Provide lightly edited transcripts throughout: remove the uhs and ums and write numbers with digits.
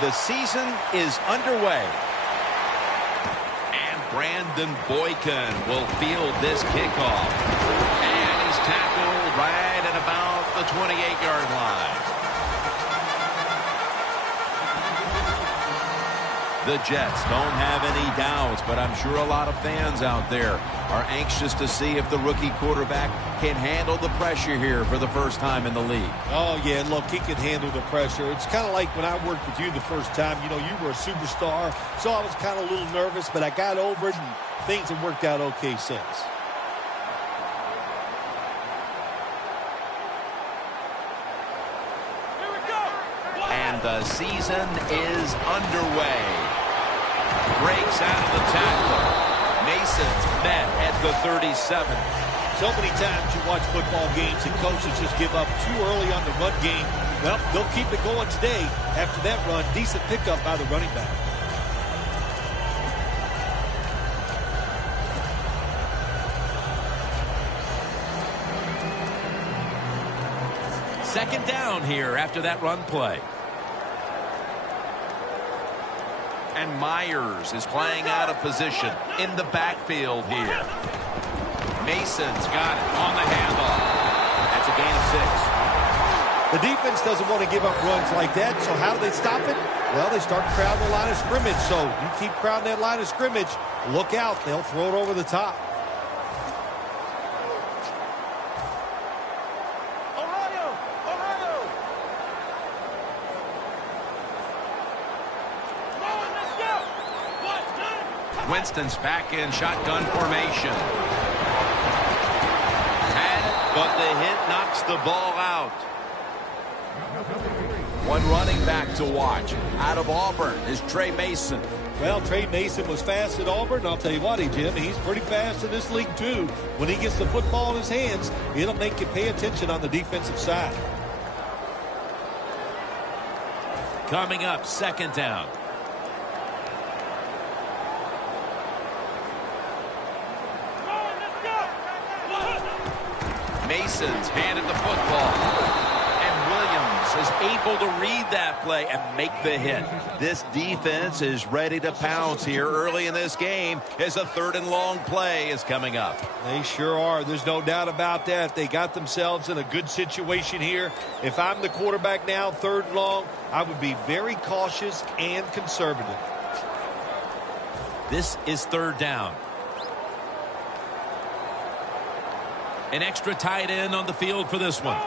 the season is underway. And Brandon Boykin will field this kickoff. And he's tackled right at about the 28-yard line. The Jets don't have any doubts, but I'm sure a lot of fans out there are anxious to see if the rookie quarterback can handle the pressure here for the first time in the league. Oh, yeah, look, he can handle the pressure. It's kind of like when I worked with you the first time. You know, you were a superstar, so I was kind of a little nervous, but I got over it, and things have worked out okay since. And the season is underway. Breaks out of the tackle. Mason's met at the 37. So many times you watch football games and coaches just give up too early on the run game. Well, they'll keep it going today. After that run, decent pickup by the running back. Second down here after that run play. And Myers is playing out of position in the backfield here. Mason's got it on the handoff. That's a gain of 6. The defense doesn't want to give up runs like that, so how do they stop it? Well, they start crowding the line of scrimmage, so you keep crowding that line of scrimmage, look out, they'll throw it over the top. Winston's back in shotgun formation. But the hit knocks the ball out. One running back to watch. Out of Auburn is Trey Mason. Well, Trey Mason was fast at Auburn. I'll tell you what, Jim, he's pretty fast in this league, too. When he gets the football in his hands, it'll make you pay attention on the defensive side. Coming up, second down. Mason's handed the football. And Williams is able to read that play and make the hit. This defense is ready to pounce here early in this game as a third and long play is coming up. They sure are. There's no doubt about that. They got themselves in a good situation here. If I'm the quarterback now, third and long, I would be very cautious and conservative. This is third down. An extra tight end on the field for this one.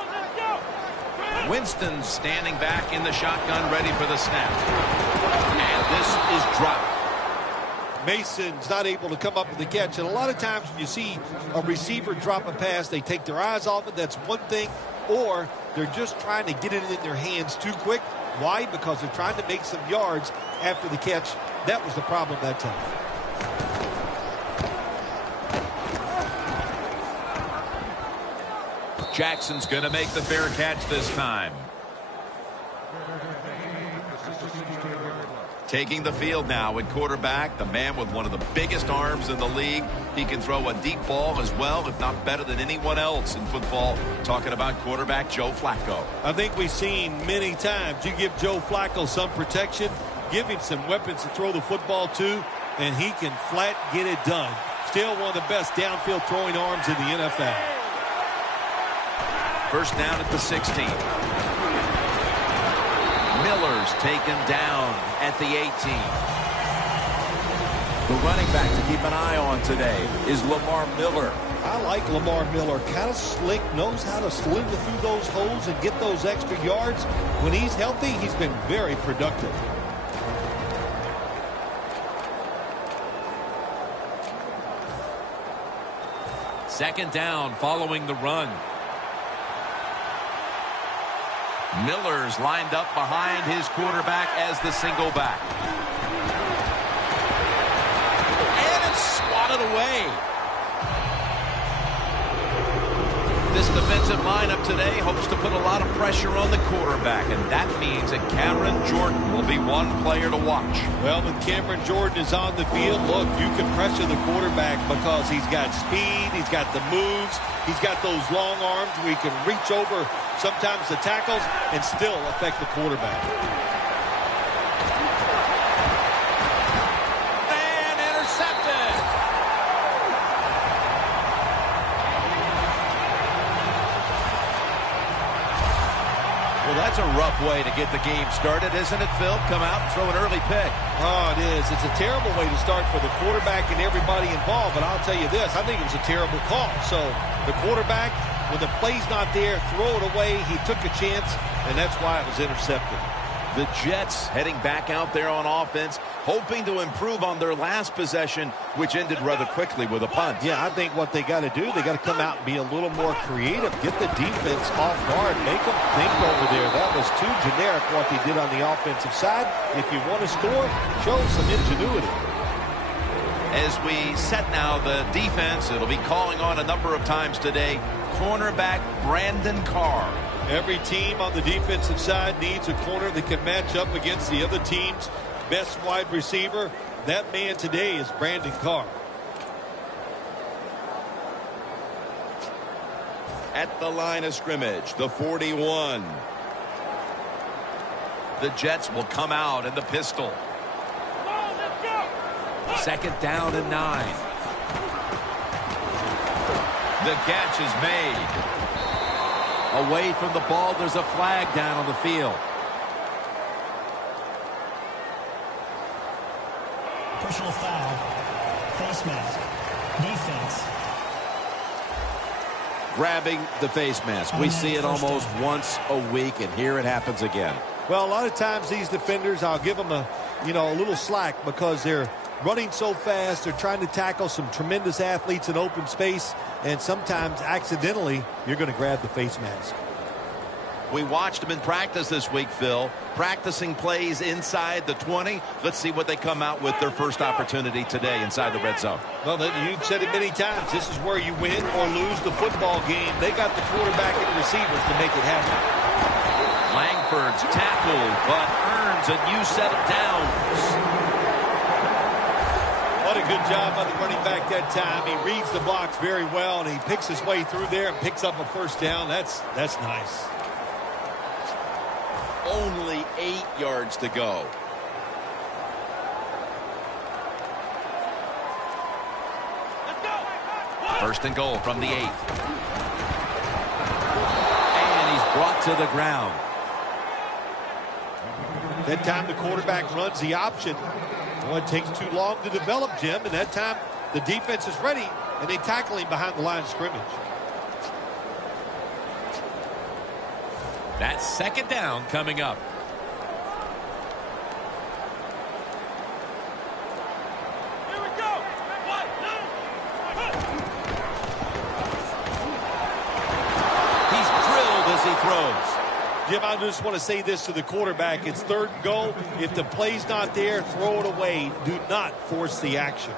Winston standing back in the shotgun, ready for the snap. And this is dropped. Mason's not able to come up with the catch. And a lot of times when you see a receiver drop a pass, they take their eyes off it. That's one thing. Or they're just trying to get it in their hands too quick. Why? Because they're trying to make some yards after the catch. That was the problem that time. Jackson's going to make the fair catch this time. Taking the field now at quarterback, the man with one of the biggest arms in the league. He can throw a deep ball as well, if not better than anyone else in football. Talking about quarterback Joe Flacco. I think we've seen many times you give Joe Flacco some protection, give him some weapons to throw the football to, and he can flat get it done. Still one of the best downfield throwing arms in the NFL. First down at the 16. Miller's taken down at the 18. The running back to keep an eye on today is Lamar Miller. I like Lamar Miller. Kind of slick, knows how to slither through those holes and get those extra yards. When he's healthy, he's been very productive. Second down following the run. Miller's lined up behind his quarterback as the single back. And it's swatted away. This defensive lineup today hopes to put a lot of pressure on the quarterback, and that means that Cameron Jordan will be one player to watch. Well, when Cameron Jordan is on the field, look, you can pressure the quarterback because he's got speed, he's got the moves, he's got those long arms where he can reach over sometimes the tackles and still affect the quarterback. Well, that's a rough way to get the game started, isn't it, Phil? Come out and throw an early pick. Oh, it is. It's a terrible way to start for the quarterback and everybody involved. But I'll tell you this, I think it was a terrible call. So the quarterback, when the play's not there, throw it away. He took a chance, and that's why it was intercepted. The Jets heading back out there on offense, hoping to improve on their last possession, which ended rather quickly with a punt. Yeah, I think what they got to do, they got to come out and be a little more creative. Get the defense off guard. Make them think over there. That was too generic what they did on the offensive side. If you want to score, show some ingenuity. As we set now the defense, it'll be calling on a number of times today, cornerback Brandon Carr. Every team on the defensive side needs a corner that can match up against the other team's best wide receiver. That man today is Brandon Carr. At the line of scrimmage, the 41. The Jets will come out in the pistol. Second down and 9. The catch is made. Away from the ball, there's a flag down on the field. Personal foul. Face mask. Defense. Grabbing the face mask. We see it almost once a week, and here it happens again. Well, a lot of times these defenders, I'll give them a little slack because they're running so fast. They're trying to tackle some tremendous athletes in open space, and sometimes accidentally you're going to grab the face mask. We watched them in practice this week, Phil, practicing plays inside the 20. Let's see what they come out with their first opportunity today inside the red zone. Well, you've said it many times. This is where you win or lose the football game. They got the quarterback and receivers to make it happen. Langford's tackled, but earns a new set of downs. What a good job by the running back that time. He reads the box very well, and he picks his way through there and picks up a first down. That's nice. Only 8 yards to go. First and goal from the 8. And he's brought to the ground. That time the quarterback runs the option. Well, it takes too long to develop, Jim, and that time the defense is ready, and they tackle him behind the line of scrimmage. That's second down coming up. Here we go. 1, 2. He's drilled as he throws. Jim, I just want to say this to the quarterback. It's third and goal. If the play's not there, throw it away. Do not force the action.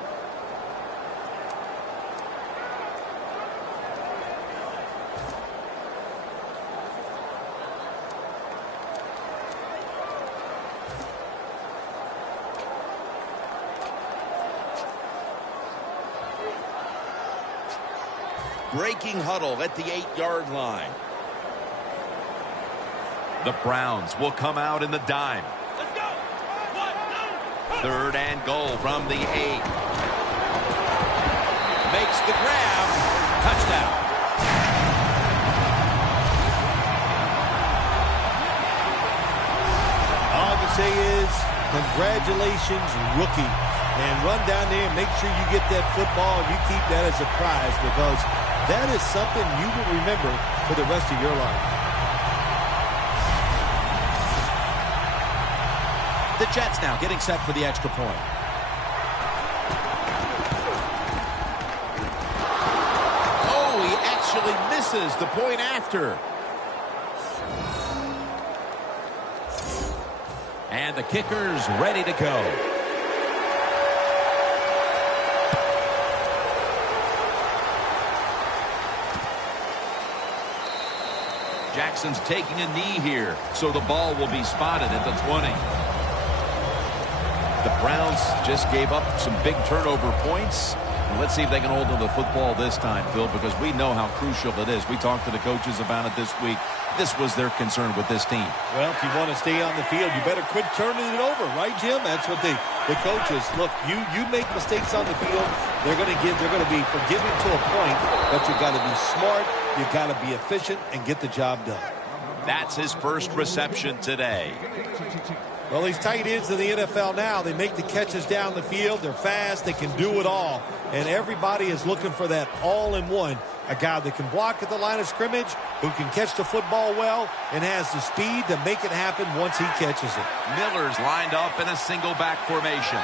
Breaking huddle at the 8-yard line. The Browns will come out in the dime. Let's go. 1, 2. Third and goal from the 8. Makes the grab. Touchdown. All I can say is congratulations, rookie. And run down there and make sure you get that football and you keep that as a prize, because that is something you will remember for the rest of your life. The Jets now getting set for the extra point. Oh, he actually misses the point after. And the kicker's ready to go. Jackson's taking a knee here, so the ball will be spotted at the 20. The Browns just gave up some big turnover points. Let's see if they can hold on to the football this time, Phil, because we know how crucial it is. We talked to the coaches about it this week. This was their concern with this team. Well, if you want to stay on the field, you better quit turning it over, right, Jim? That's what the coaches, look, you make mistakes on the field, they're going to be forgiving to a point, but you got to be smart, you got to be efficient and get the job done. That's his first reception today. Well, these tight ends in the NFL now, they make the catches down the field. They're fast. They can do it all. And everybody is looking for that all-in-one. A guy that can block at the line of scrimmage, who can catch the football well, and has the speed to make it happen once he catches it. Miller's lined up in a single back formation.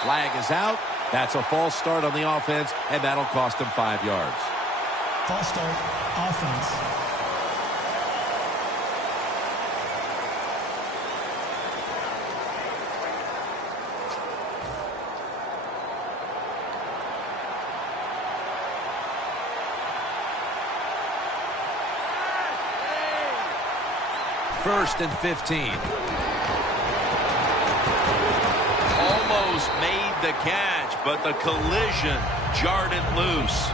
Flag is out. That's a false start on the offense, and that'll cost him 5 yards. False start, offense. First and 15. Almost made the catch, but the collision jarred it loose.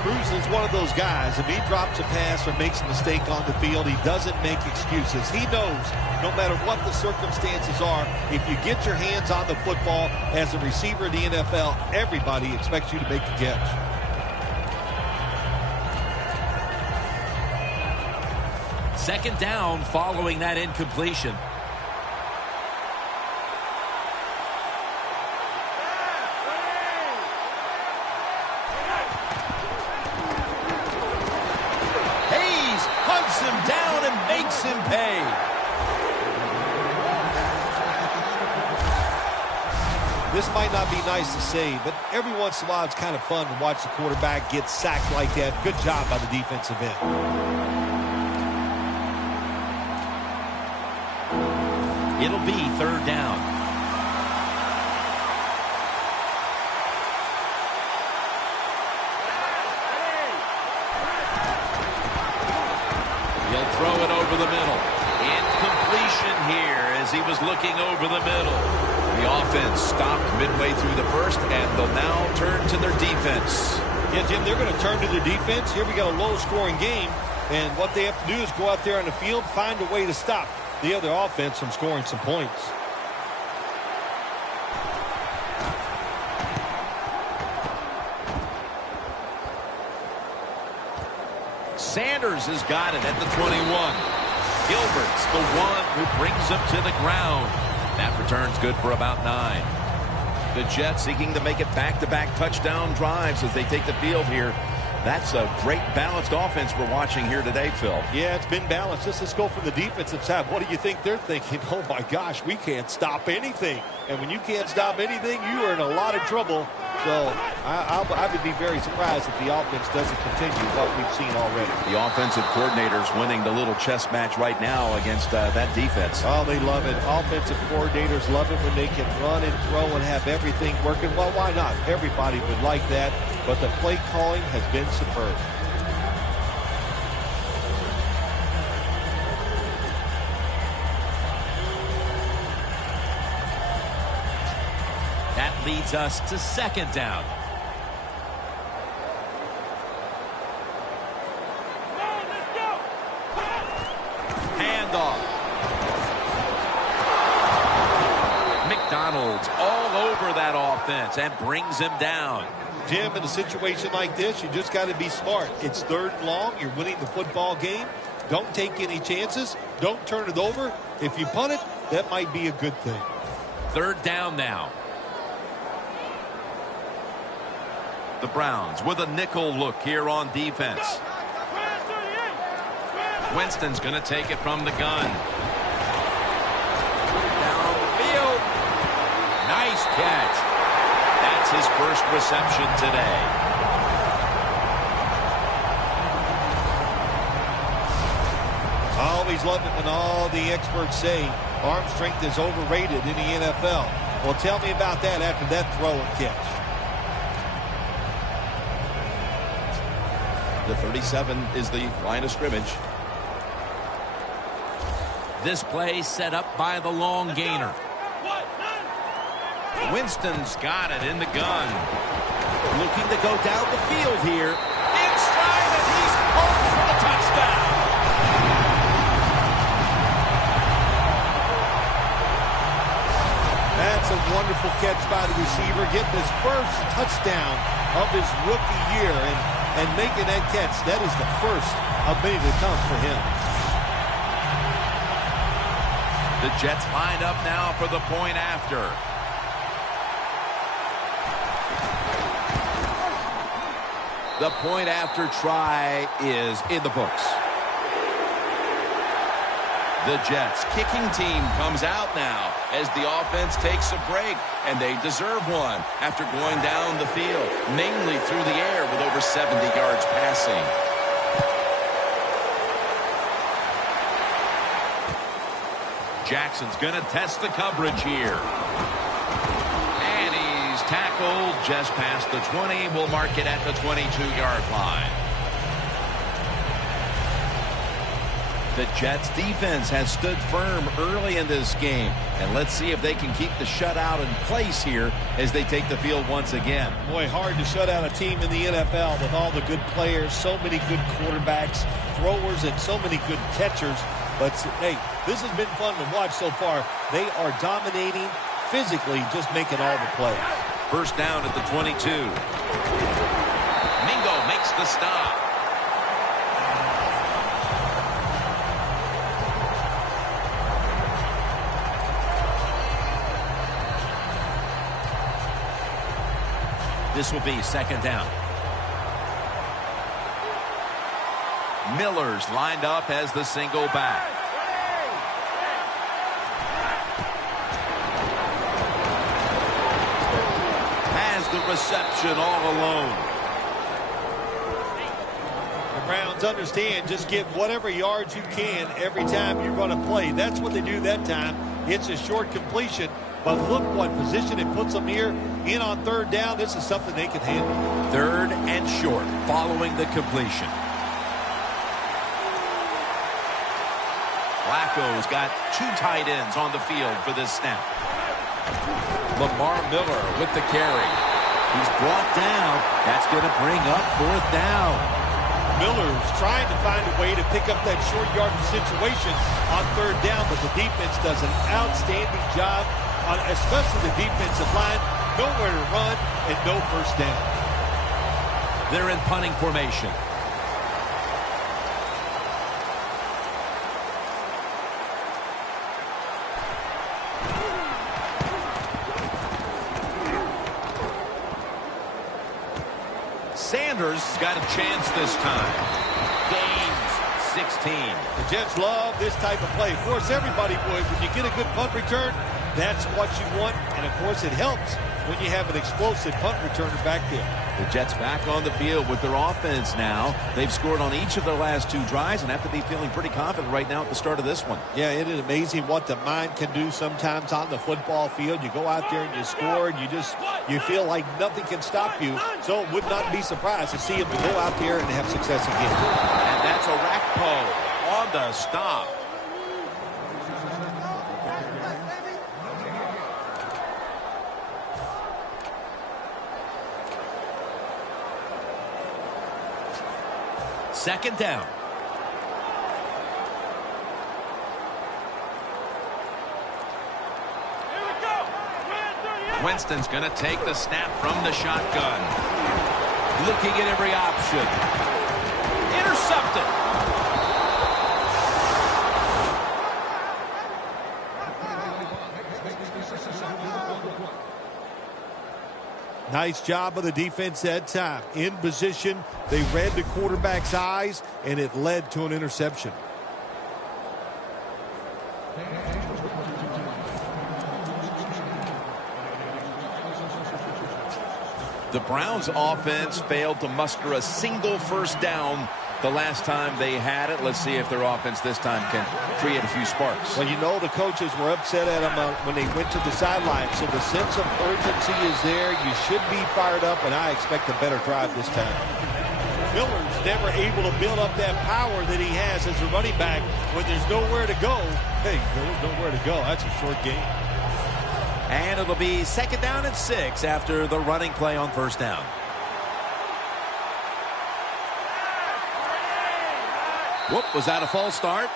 Cruz is one of those guys. If he drops a pass or makes a mistake on the field, he doesn't make excuses. He knows no matter what the circumstances are, if you get your hands on the football as a receiver in the NFL, everybody expects you to make the catch. Second down following that incompletion. Hayes hunts him down and makes him pay. This might not be nice to say, but every once in a while it's kind of fun to watch the quarterback get sacked like that. Good job by the defensive end. It'll be third down. He'll throw it over the middle. Incompletion here as he was looking over the middle. The offense stopped midway through the first, and they'll now turn to their defense. Yeah, Jim, they're going to turn to their defense. Here we got a low-scoring game, and what they have to do is go out there on the field, find a way to stop the other offense from scoring some points. Sanders has got it at the 21. Gilbert's the one who brings him to the ground. That return's good for about 9. The Jets seeking to make it back-to-back touchdown drives as they take the field here. That's a great balanced offense we're watching here today, Phil. Yeah, it's been balanced. Let's go from the defensive side. What do you think they're thinking? Oh, my gosh, we can't stop anything. And when you can't stop anything, you are in a lot of trouble. So I would be very surprised if the offense doesn't continue what we've seen already. The offensive coordinator's winning the little chess match right now against that defense. Oh, they love it. Offensive coordinators love it when they can run and throw and have everything working. Well, why not? Everybody would like that. But the play calling has been superb. That leads us to second down. Handoff. McDonald's all over that offense and brings him down. Jim, in a situation like this, you just got to be smart. It's third and long. You're winning the football game. Don't take any chances. Don't turn it over. If you punt it, that might be a good thing. Third down now. The Browns with a nickel look here on defense. Winston's going to take it from the gun. Downfield. Nice catch. That's his first reception today. I always love it when all the experts say arm strength is overrated in the NFL. Well, tell me about that after that throw and catch. The 37 is the line of scrimmage. This play set up by the long gainer. Winston's got it in the gun. Looking to go down the field here. In stride, and he's home for the touchdown. That's a wonderful catch by the receiver, getting his first touchdown of his rookie year and making that catch. That is the first of many to come for him. The Jets line up now for the point after. The point after try is in the books. The Jets kicking team comes out now as the offense takes a break, and they deserve one after going down the field, mainly through the air with over 70 yards passing. Jackson's going to test the coverage here. And he's tackled just past the 20. We'll mark it at the 22-yard line. The Jets defense has stood firm early in this game. And let's see if they can keep the shutout in place here as they take the field once again. Boy, hard to shut out a team in the NFL with all the good players, so many good quarterbacks, throwers, and so many good catchers. But, hey, this has been fun to watch so far. They are dominating physically, just making all the plays. First down at the 22. Mingo makes the stop. This will be second down. Miller's lined up as the single back. Has the reception all alone. The Browns understand just get whatever yards you can every time you run a play. That's what they do that time. It's a short completion. But look what position it puts them here in on third down. This is something they can handle. Third and short following the completion. Flacco's got two tight ends on the field for this snap. Lamar Miller with the carry. He's brought down. That's going to bring up fourth down. Miller's trying to find a way to pick up that short yardage situation on third down, but the defense does an outstanding job, especially the defensive line. Nowhere to run and no first down. They're in punting formation. Sanders got a chance this time. Gains 16. The Jets love this type of play. Of course, everybody would. When you get a good punt return, that's what you want. And, of course, it helps when you have an explosive punt returner back there. The Jets back on the field with their offense now. They've scored on each of their last two drives and have to be feeling pretty confident right now at the start of this one. Yeah, it is amazing what the mind can do sometimes on the football field. You go out there and you score, and you feel like nothing can stop you. So it would not be surprised to see him go out there and have success again. And that's a Rakpo on the stop. Second down. Here we go. Winston's going to take the snap from the shotgun. Looking at every option. Intercepted. Nice job of the defense that time. In position, they read the quarterback's eyes, and it led to an interception. The Browns offense failed to muster a single first down the last time they had it. Let's see if their offense this time can create a few sparks. Well, you know the coaches were upset at them when they went to the sideline, so the sense of urgency is there. You should be fired up, and I expect a better drive this time. Miller's never able to build up that power that he has as a running back when there's nowhere to go. Hey, there's nowhere to go. That's a short game. And it'll be second down and 6 after the running play on first down. Whoop, was that a false start?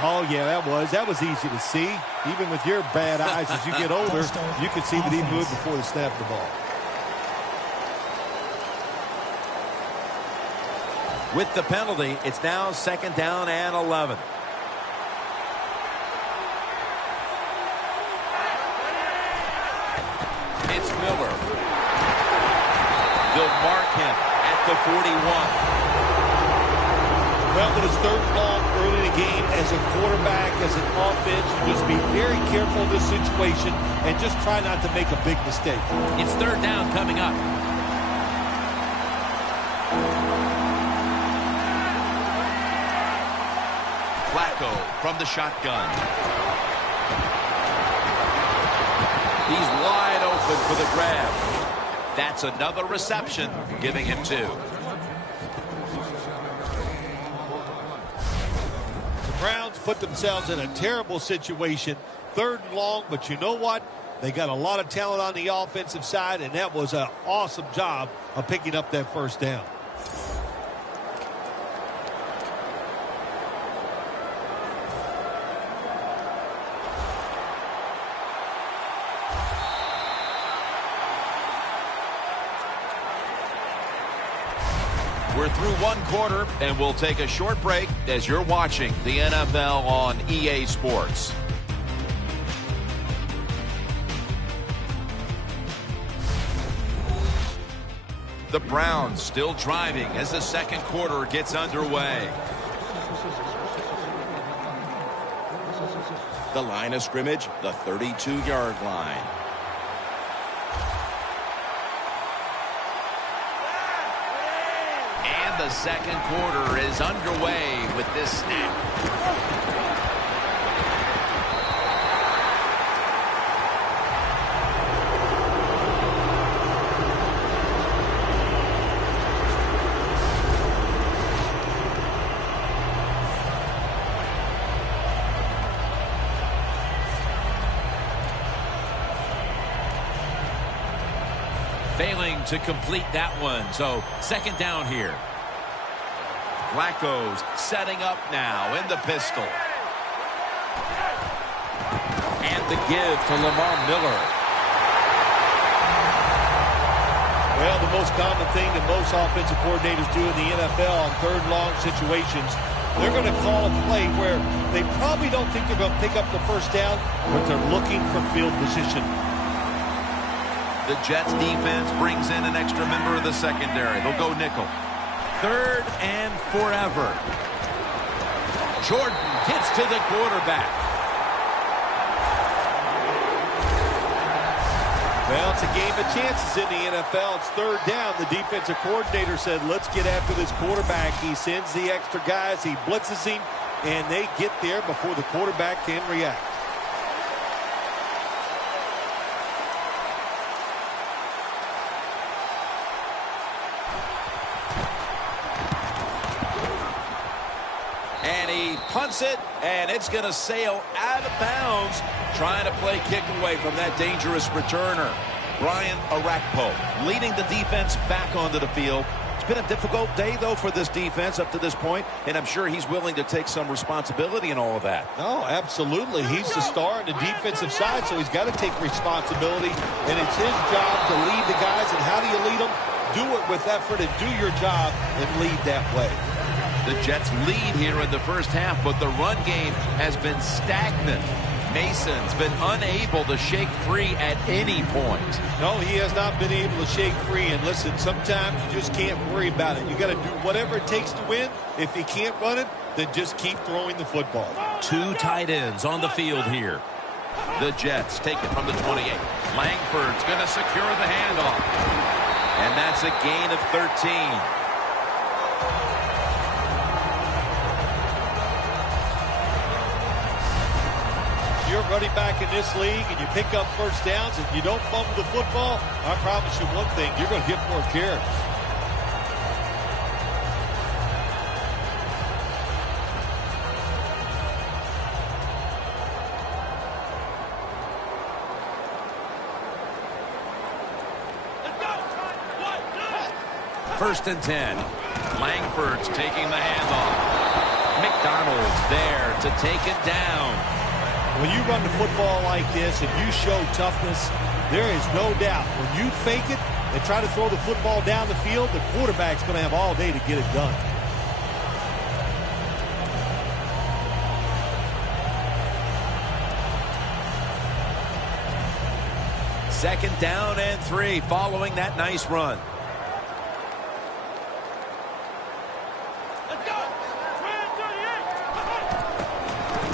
Oh, yeah, that was easy to see. Even with your bad eyes as you get older, you can see that he moved before he snapped the ball. With the penalty, it's now second down and 11. They'll mark him at the 41. Well, when it's third and long early in the game, as a quarterback, as an offense, you just be very careful in this situation and just try not to make a big mistake. It's third down coming up. Flacco from the shotgun. He's wide open for the grab. That's another reception, giving him 2. Browns put themselves in a terrible situation, third and long, but you know what? They got a lot of talent on the offensive side, and that was an awesome job of picking up that first down. We're through one quarter, and we'll take a short break as you're watching the NFL on EA Sports. The Browns still driving as the second quarter gets underway. The line of scrimmage, the 32-yard line. The second quarter is underway with this snap. Failing to complete that one, so second down here. Flacco's setting up now in the pistol. And the give to Lamar Miller. Well, the most common thing that most offensive coordinators do in the NFL on third long situations, they're going to call a play where they probably don't think they're going to pick up the first down, but they're looking for field position. The Jets defense brings in an extra member of the secondary. They'll go nickel. Third and forever. Jordan gets to the quarterback. Well, it's a game of chances in the NFL. It's third down. The defensive coordinator said, let's get after this quarterback. He sends the extra guys. He blitzes him, and they get there before the quarterback can react. Punts it, and it's going to sail out of bounds, trying to play kick away from that dangerous returner. Brian Arakpo leading the defense back onto the field. It's been a difficult day, though, for this defense up to this point, and I'm sure he's willing to take some responsibility in all of that. Oh, absolutely. He's the star on the defensive side, so he's got to take responsibility, and it's his job to lead the guys. And how do you lead them? Do it with effort and do your job and lead that way. The Jets lead here in the first half, but the run game has been stagnant. Mason's been unable to shake free at any point. No, he has not been able to shake free. And listen, sometimes you just can't worry about it. You got to do whatever it takes to win. If you can't run it, then just keep throwing the football. 2 tight ends on the field here. The Jets take it from the 28. Langford's going to secure the handoff. And that's a gain of 13. You're running back in this league and you pick up first downs and you don't fumble the football, I promise you one thing, you're going to get more carries. First and 10. Langford's taking the handoff. McDonald's there to take it down. When you run the football like this and you show toughness, there is no doubt. When you fake it and try to throw the football down the field, the quarterback's going to have all day to get it done. Second down and 3 following that nice run.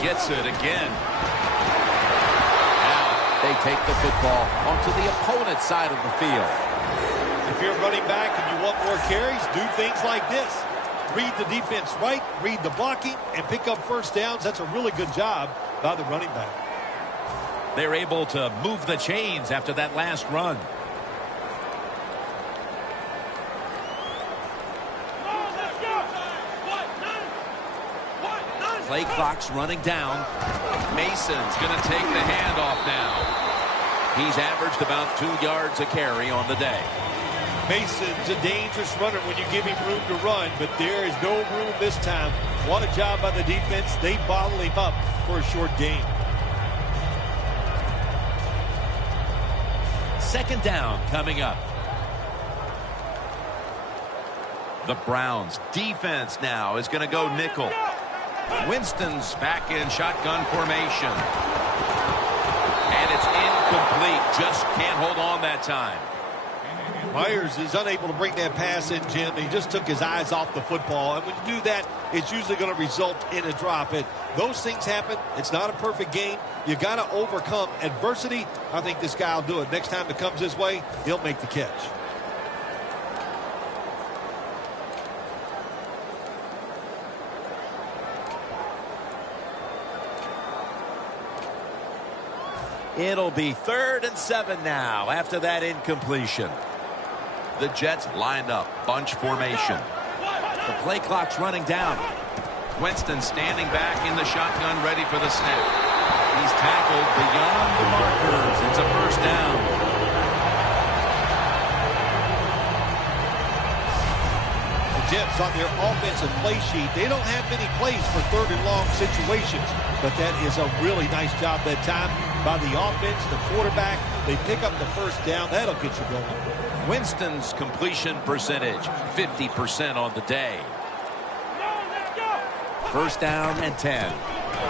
gets it again. Now they take the football onto the opponent's side of the field. If you're running back and you want more carries, do things like this. Read the defense right, read the blocking, and pick up first downs. That's a really good job by the running back. They're able to move the chains after that last run. Play clock's running down. Mason's going to take the handoff now. He's averaged about 2 yards a carry on the day. Mason's a dangerous runner when you give him room to run, but there is no room this time. What a job by the defense. They bottle him up for a short gain. Second down coming up. The Browns defense now is going to go nickel. Winston's back in shotgun formation. And it's incomplete. Just can't hold on that time. Myers is unable to bring that pass in, Jim. He just took his eyes off the football. And when you do that, it's usually going to result in a drop. Those things happen. It's not a perfect game. You got to overcome adversity. I think this guy will do it. Next time it comes his way, he'll make the catch. It'll be 3rd and 7 now after that incompletion. The Jets lined up, bunch formation. The play clock's running down. Winston standing back in the shotgun, ready for the snap. He's tackled beyond the markers. It's a first down. The Jets on their offensive play sheet, they don't have many plays for 3rd and long situations, but that is a really nice job that time by the offense, the quarterback. They pick up the first down. That'll get you going. Winston's completion percentage, 50% on the day. First down and 10.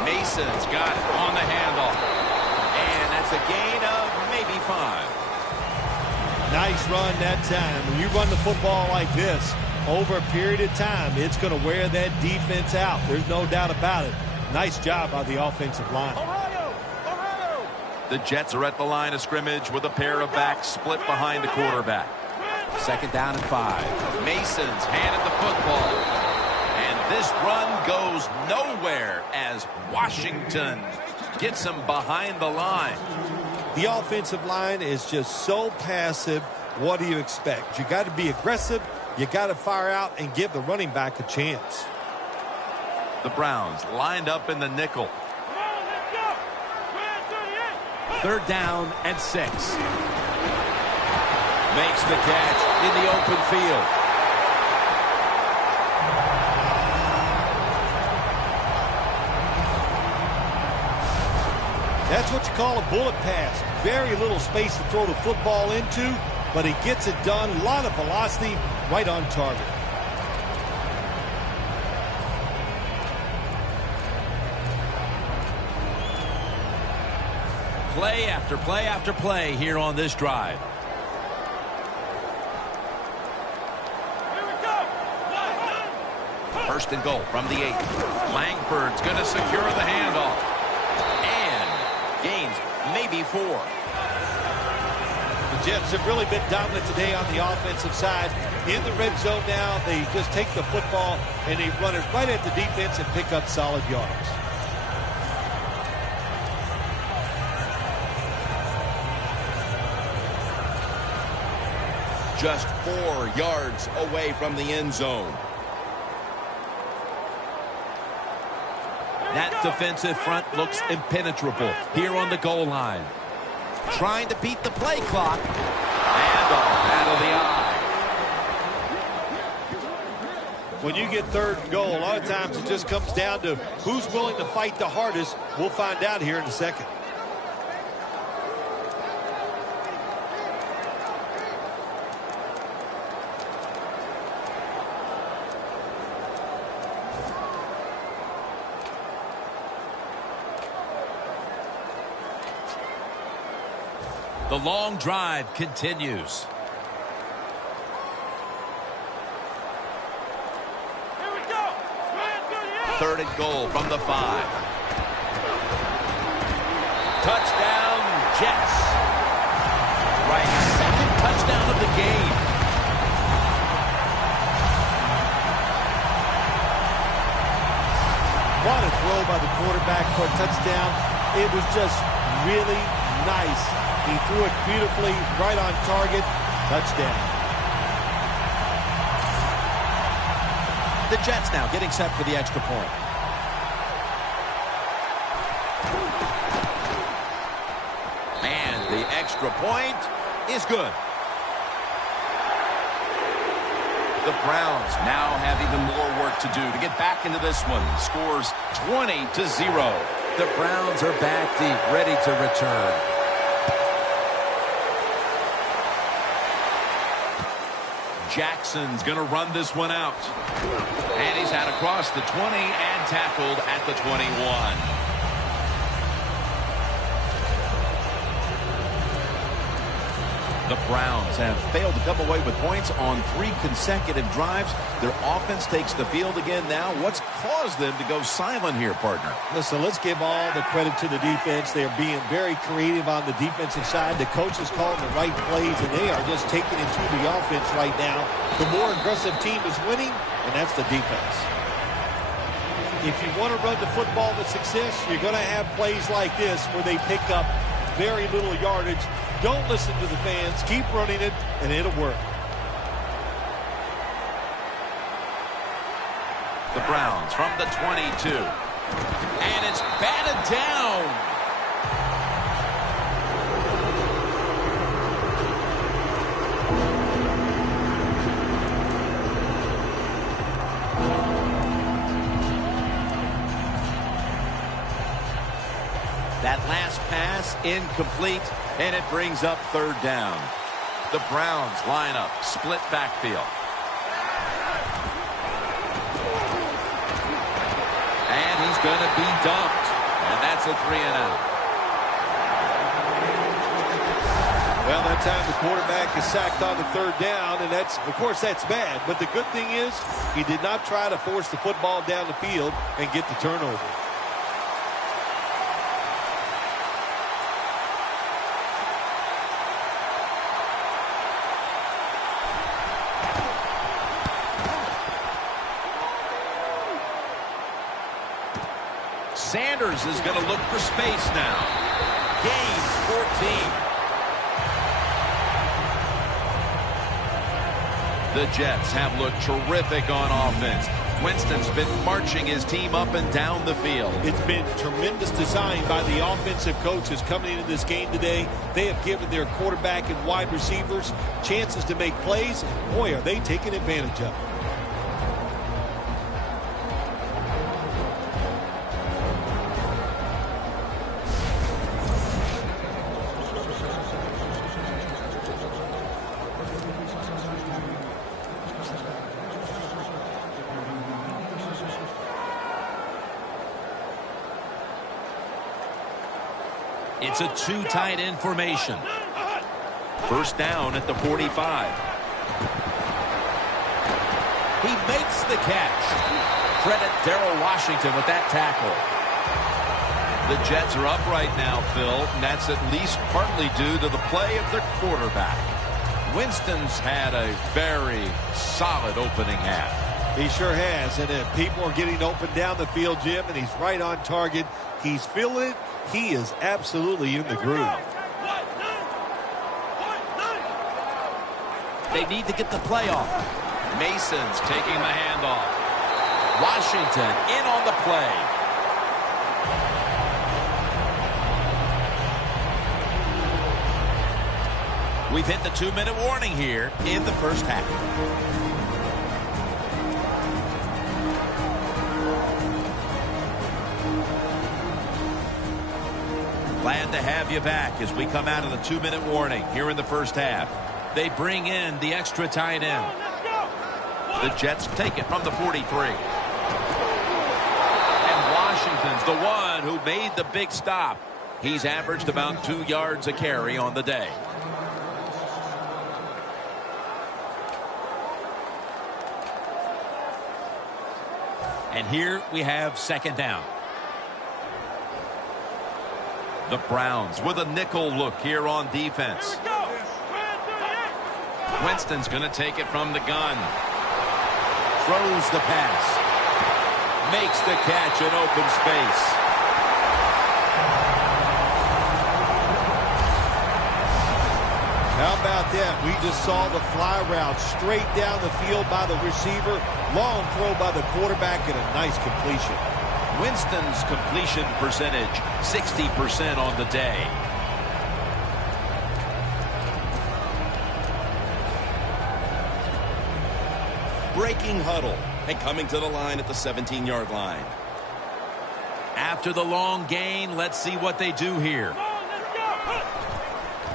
Mason's got it on the handoff. And that's a gain of maybe 5. Nice run that time. When you run the football like this, over a period of time, it's going to wear that defense out. There's no doubt about it. Nice job by the offensive line. The Jets are at the line of scrimmage with a pair of backs split behind the quarterback. Second down and 5. Mason's handed the football. And this run goes nowhere as Washington gets him behind the line. The offensive line is just so passive. What do you expect? You got to be aggressive. You got to fire out and give the running back a chance. The Browns lined up in the nickel. 3rd down and 6. Makes the catch in the open field. That's what you call a bullet pass. Very little space to throw the football into, but he gets it done. A lot of velocity, right on target. Play after play after play here on this drive. Here we go. 1st and goal from the 8. Langford's going to secure the handoff. And gains maybe 4. The Jets have really been dominant today on the offensive side. In the red zone now, they just take the football and they run it right at the defense and pick up solid yards. Just 4 yards away from the end zone. That defensive front looks impenetrable here on the goal line. Trying to beat the play clock. And out of the eye. When you get 3rd and goal, a lot of times it just comes down to who's willing to fight the hardest. We'll find out here in a second. The long drive continues. Here we go. 3rd and goal from the 5. Touchdown, Jets. Right, second touchdown of the game. What a throw by the quarterback for a touchdown. It was just really nice. He threw it beautifully, right on target. Touchdown. The Jets now getting set for the extra point. And the extra point is good. The Browns now have even more work to do to get back into this one. Scores 20-0. The Browns are back deep, ready to return. Jackson's going to run this one out. And he's out across the 20 and tackled at the 21. The Browns have failed to come away with points on 3 consecutive drives. Their offense takes the field again now. What's caused them to go silent here, partner? Listen, let's give all the credit to the defense. They are being very creative on the defensive side. The coach is calling the right plays, and they are just taking it to the offense right now. The more aggressive team is winning, and that's the defense. If you want to run the football with success, you're going to have plays like this where they pick up very little yardage. Don't listen to the fans. Keep running it, and it'll work. The Browns from the 22. And it's batted down. That last pass incomplete, and it brings up third down. The Browns line up, split backfield. And he's going to be dumped. And that's a 3-and-out. Well, that time the quarterback is sacked on the third down, and that's, of course, that's bad. But the good thing is he did not try to force the football down the field and get the turnover. Sanders is going to look for space now. Gain 14. The Jets have looked terrific on offense. Winston's been marching his team up and down the field. It's been tremendous design by the offensive coaches coming into this game today. They have given their quarterback and wide receivers chances to make plays. Boy, are they taking advantage of it. It's a 2 tight end formation. First down at the 45. He makes the catch. Credit Darrell Washington with that tackle. The Jets are up right now, Phil, and that's at least partly due to the play of their quarterback. Winston's had a very solid opening half. He sure has, and people are getting open down the field, Jim, and he's right on target. He's feeling it. He is absolutely in the groove. They need to get the play off. Mason's taking the handoff. Washington in on the play. We've hit the 2-minute warning here in the first half. Glad to have you back as we come out of the 2-minute warning here in the first half. They bring in the extra tight end. The Jets take it from the 43. And Washington's the one who made the big stop. He's averaged about 2 yards a carry on the day. And here we have second down. The Browns with a nickel look here on defense. Winston's going to take it from the gun. Throws the pass. Makes the catch in open space. How about that? We just saw the fly route straight down the field by the receiver. Long throw by the quarterback and a nice completion. Winston's completion percentage, 60% on the day. Breaking huddle and coming to the line at the 17-yard line. After the long gain, let's see what they do here.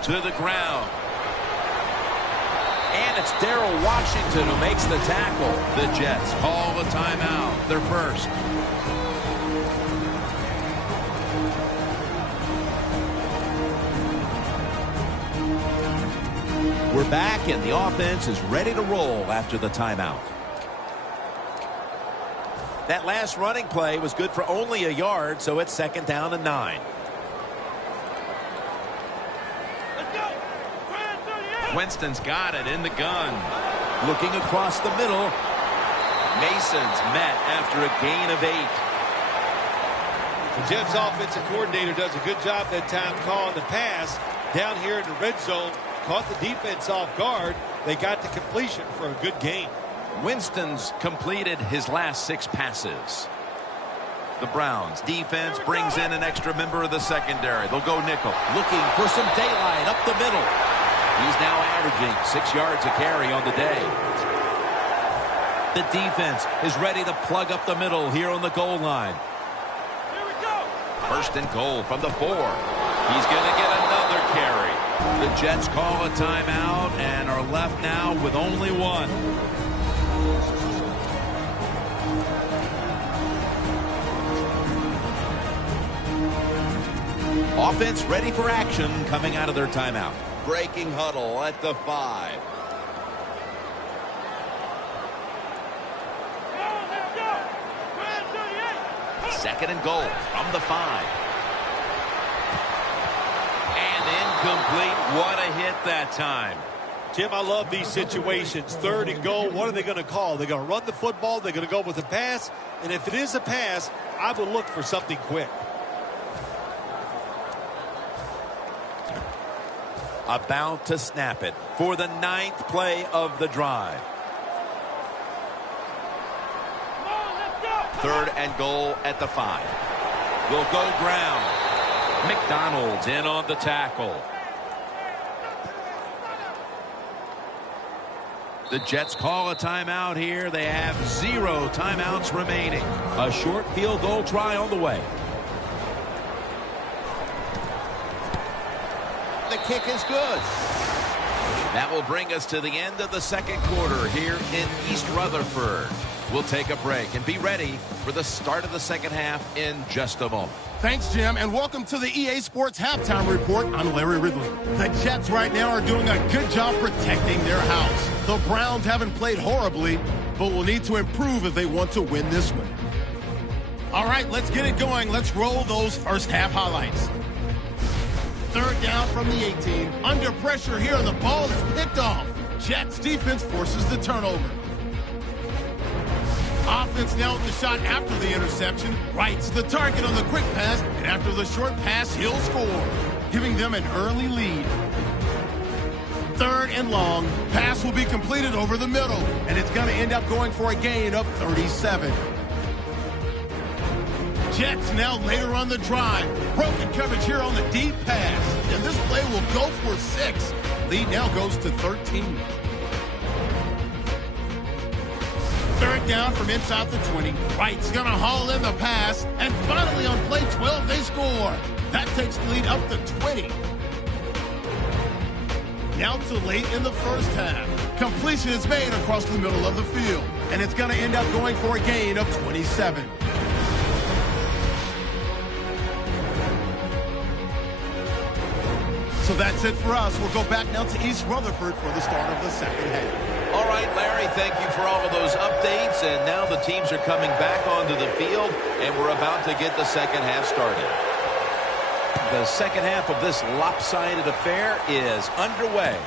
To the ground. And it's Darrell Washington who makes the tackle. The Jets call a timeout. Their first. We're back, and the offense is ready to roll after the timeout. That last running play was good for only a yard, so it's 2nd down and 9. Winston's got it in the gun. Looking across the middle. Mason's met after a gain of 8. The Jets offensive coordinator does a good job that time calling the pass down here in the red zone. Caught the defense off guard. They got the completion for a good gain. Winston's completed his last 6 passes. The Browns defense brings in an extra member of the secondary. They'll go nickel. Looking for some daylight up the middle. He's now averaging 6 yards a carry on the day. The defense is ready to plug up the middle here on the goal line. Here we go. 1st and goal from the 4. He's going to get another carry. The Jets call a timeout and are left now with only 1. Offense ready for action coming out of their timeout. Breaking huddle at the 5. Second and goal from the 5. And incomplete. What a hit that time. Jim, I love these situations. 3rd and goal. What are they going to call? They're going to run the football. They're going to go with a pass. And if it is a pass, I would look for something quick. About to snap it for the 9th play of the drive. 3rd and goal at the 5. Will go ground. McDonald's in on the tackle. The Jets call a timeout here. They have 0 timeouts remaining. A short field goal try on the way. The kick is good. That will bring us to the end of the 2nd quarter here in East Rutherford. We'll take a break and be ready for the start of the 2nd half in just a moment. Thanks, Jim, and welcome to the EA Sports Halftime Report. I'm Larry Ridley. The Jets right now are doing a good job protecting their house. The Browns haven't played horribly, but will need to improve if they want to win this one. All right, let's get it going. Let's roll those first half highlights. 3rd down from the 18. Under pressure here, the ball is picked off. Jets defense forces the turnover. Offense now with the shot after the interception. Wright's the target on the quick pass, and after the short pass, he'll score, giving them an early lead. 3rd and long. Pass will be completed over the middle, and it's going to end up going for a gain of 37. Jets now later on the drive. Broken coverage here on the deep pass, and this play will go for 6. Lead now goes to 13. 3rd down from inside the 20. Wright's going to haul in the pass, and finally on play 12, they score. That takes the lead up to 20. Now to late in the first half. Completion is made across the middle of the field, and it's going to end up going for a gain of 27. So that's it for us. We'll go back now to East Rutherford for the start of the 2nd half. All right, Larry, thank you for all of those updates. And now the teams are coming back onto the field, and we're about to get the 2nd half started. The second half of this lopsided affair is underway.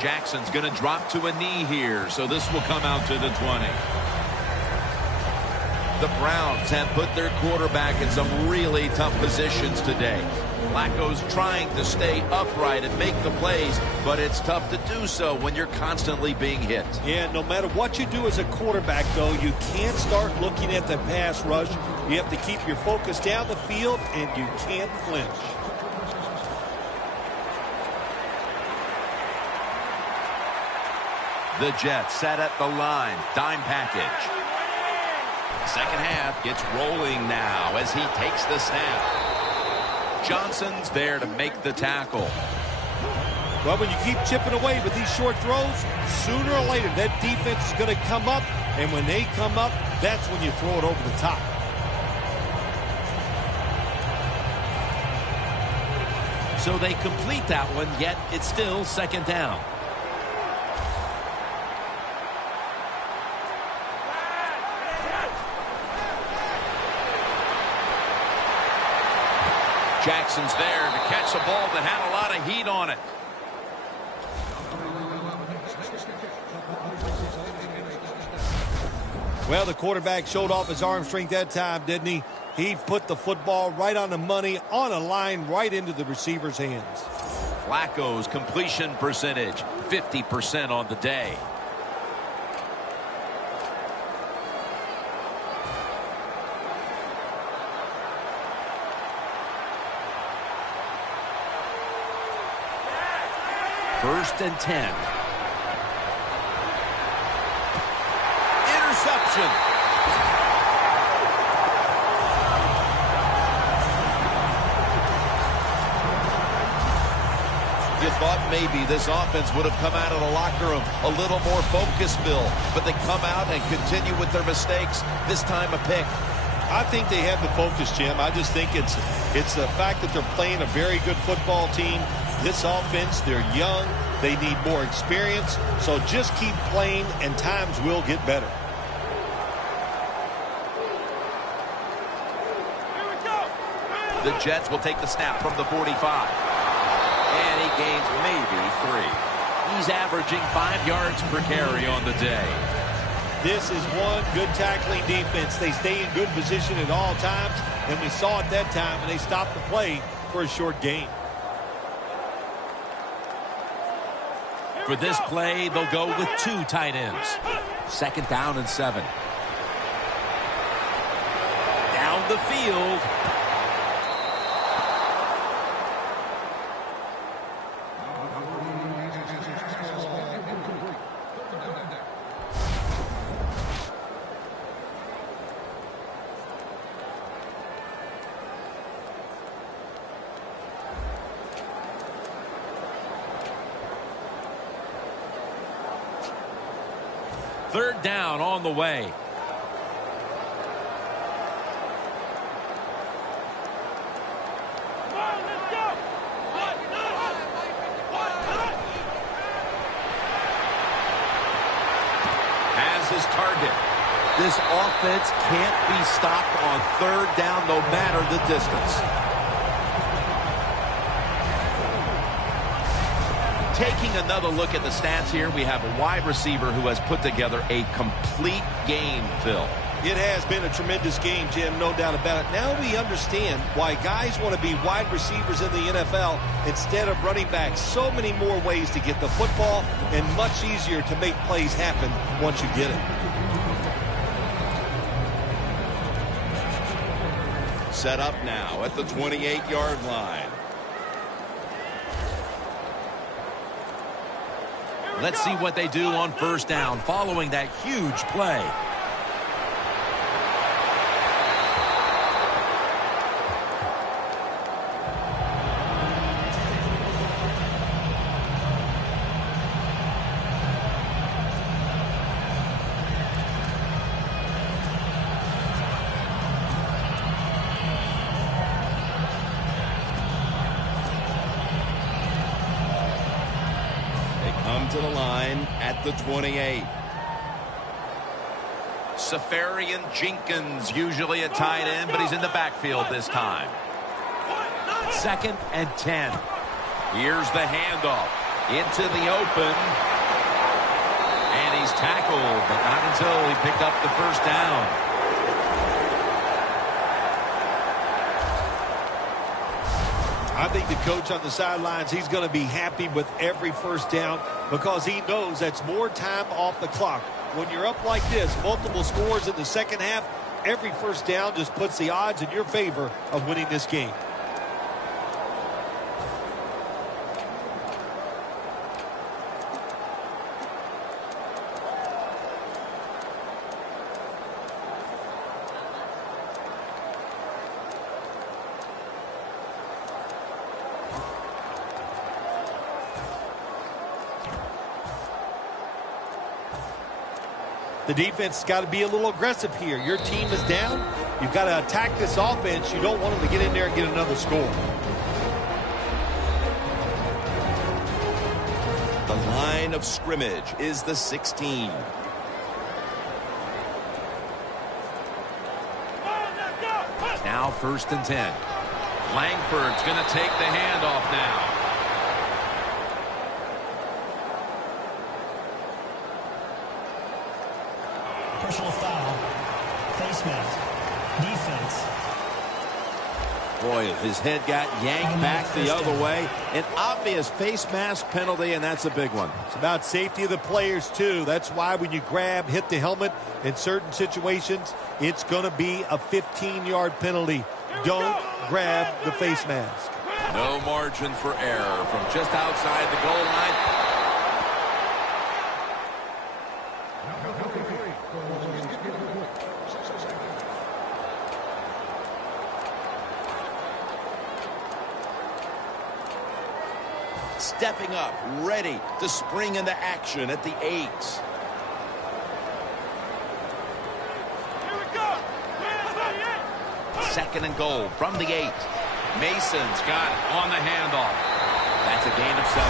Jackson's going to drop to a knee here, so this will come out to the 20. The Browns have put their quarterback in some really tough positions today. Flacco's trying to stay upright and make the plays, but it's tough to do so when you're constantly being hit. Yeah, no matter what you do as a quarterback, though, you can't start looking at the pass rush. You have to keep your focus down the field, and you can't flinch. The Jets set at the line. Dime package. Second half gets rolling now as he takes the snap. Johnson's there to make the tackle. Well, when you keep chipping away with these short throws, sooner or later that defense is going to come up, and when they come up, that's when you throw it over the top. So they complete that one, yet it's still second down. Jackson's there to catch a ball that had a lot of heat on it. Well, the quarterback showed off his arm strength that time, didn't he? He put the football right on the money, on a line, right into the receiver's hands. Flacco's completion percentage, 50% on the day. First and 10. Interception. You thought maybe this offense would have come out of the locker room a little more focused, Bill, but they come out and continue with their mistakes. This time a pick. I think they have the focus, Jim. I just think it's the fact that they're playing a very good football team. This offense, they're young. They need more experience. So just keep playing, and times will get better. Here we go. The Jets will take the snap from the 45. And he gains maybe 3. He's averaging 5 yards per carry on the day. This is one good tackling defense. They stay in good position at all times, and we saw it that time, and they stopped the play for a short gain. For this play, they'll go with 2 tight ends. Second down and 7. Down the field. Third down on the way. Come on, let's go. Has his target. This offense can't be stopped on third down no matter the distance. Taking another look at the stats here, we have a wide receiver who has put together a complete game, Phil. It has been a tremendous game, Jim, no doubt about it. Now we understand why guys want to be wide receivers in the NFL instead of running backs. So many more ways to get the football and much easier to make plays happen once you get it. Set up now at the 28-yard line. Let's see what they do on first down following that huge play. To the line at the 28. Safarian Jenkins, usually a tight end, but he's in the backfield this time. 2nd and 10. Here's the handoff into the open. And he's tackled, but not until he picked up the first down. I think the coach on the sidelines, he's going to be happy with every first down because he knows that's more time off the clock. When you're up like this, multiple scores in the second half, every first down just puts the odds in your favor of winning this game. The defense has got to be a little aggressive here. Your team is down. You've got to attack this offense. You don't want them to get in there and get another score. The line of scrimmage is the 16. Now 1st and 10. Langford's going to take the handoff now. Personal foul. Face mask. Defense. Boy, his head got yanked back the other way. An obvious face mask penalty, and that's a big one. It's about safety of the players, too. That's why when you hit the helmet in certain situations, it's going to be a 15-yard penalty. Don't grab the face mask. No margin for error from just outside the goal line. Stepping up, ready to spring into action at the 8. Here we go. 2nd and goal from the 8. Mason's got it on the handoff. That's a gain of 7.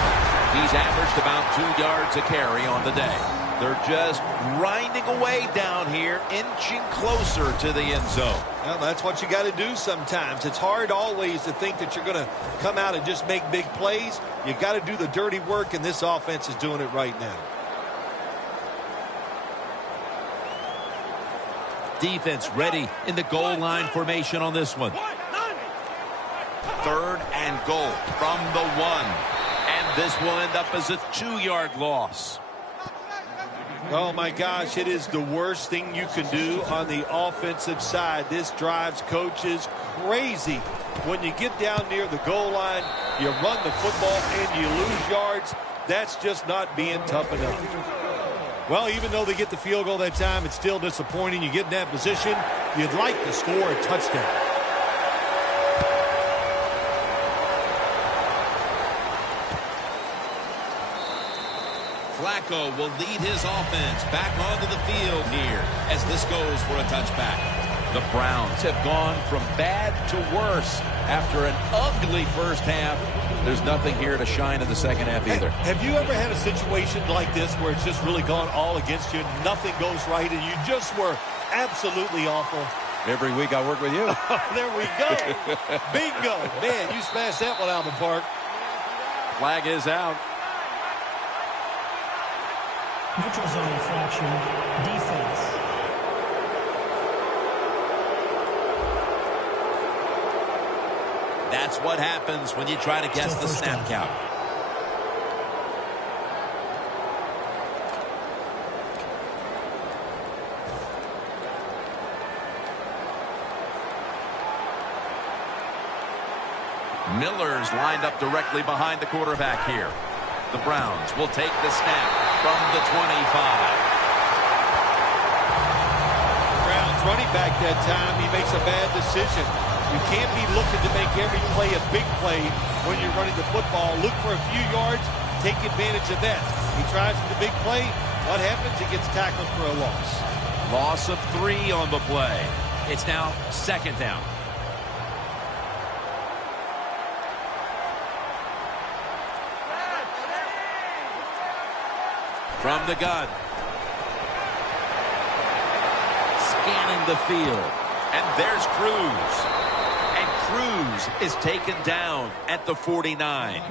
He's averaged about 2 yards a carry on the day. They're just grinding away down here, inching closer to the end zone. Well, that's what you got to do sometimes. It's hard always to think that you're going to come out and just make big plays. You got to do the dirty work, and this offense is doing it right now. Defense ready in the goal line formation on this one. 3rd and goal from the 1. And this will end up as a 2-yard loss. Oh, my gosh, it is the worst thing you can do on the offensive side. This drives coaches crazy. When you get down near the goal line, you run the football and you lose yards. That's just not being tough enough. Well, even though they get the field goal that time, it's still disappointing. You get in that position, you'd like to score a touchdown. Flacco will lead his offense back onto the field here as this goes for a touchback. The Browns have gone from bad to worse after an ugly first half. There's nothing here to shine in the second half either. Have you ever had a situation like this where it's just really gone all against you, nothing goes right, and you just were absolutely awful? Every week I work with you. There we go. Bingo. Man, you smashed that one out of the park. Flag is out. Neutral zone infraction. Defense. That's what happens when you try to guess the snap count. Miller's lined up directly behind the quarterback here. The Browns will take the snap from the 25. Browns running back that time, he makes a bad decision. You can't be looking to make every play a big play when you're running the football. Look for a few yards, take advantage of that. He tries for the big play. What happens? He gets tackled for a loss. Loss of 3 on the play. It's now 2nd down. From the gun. scanning the field. And there's Cruz. And Cruz is taken down at the 49.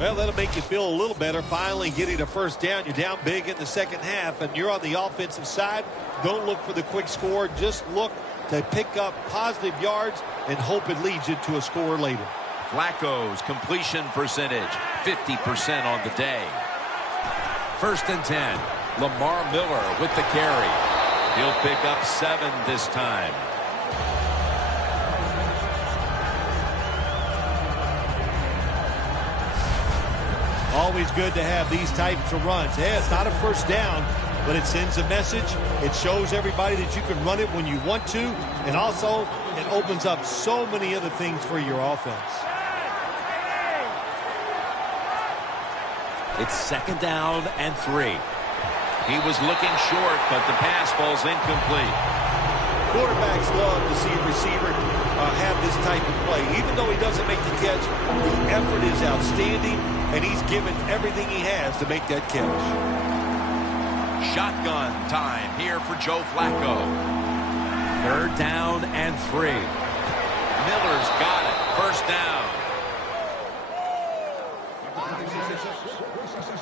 Well, that'll make you feel a little better. Finally getting a first down. You're down big in the second half, and you're on the offensive side. Don't look for the quick score. Just look to pick up positive yards and hope it leads you to a score later. Flacco's completion percentage, 50% on the day. 1st and 10. Lamar Miller with the carry. He'll pick up 7 this time. Always good to have these types of runs. Yeah, it's not a first down, but it sends a message. It shows everybody that you can run it when you want to, and also it opens up so many other things for your offense. It's 2nd down and 3. He was looking short, but the pass falls incomplete. Quarterbacks love to see a receiver have this type of play. Even though he doesn't make the catch, the effort is outstanding, and he's given everything he has to make that catch. Shotgun time here for Joe Flacco. 3rd down and 3. Miller's got it. 1st down.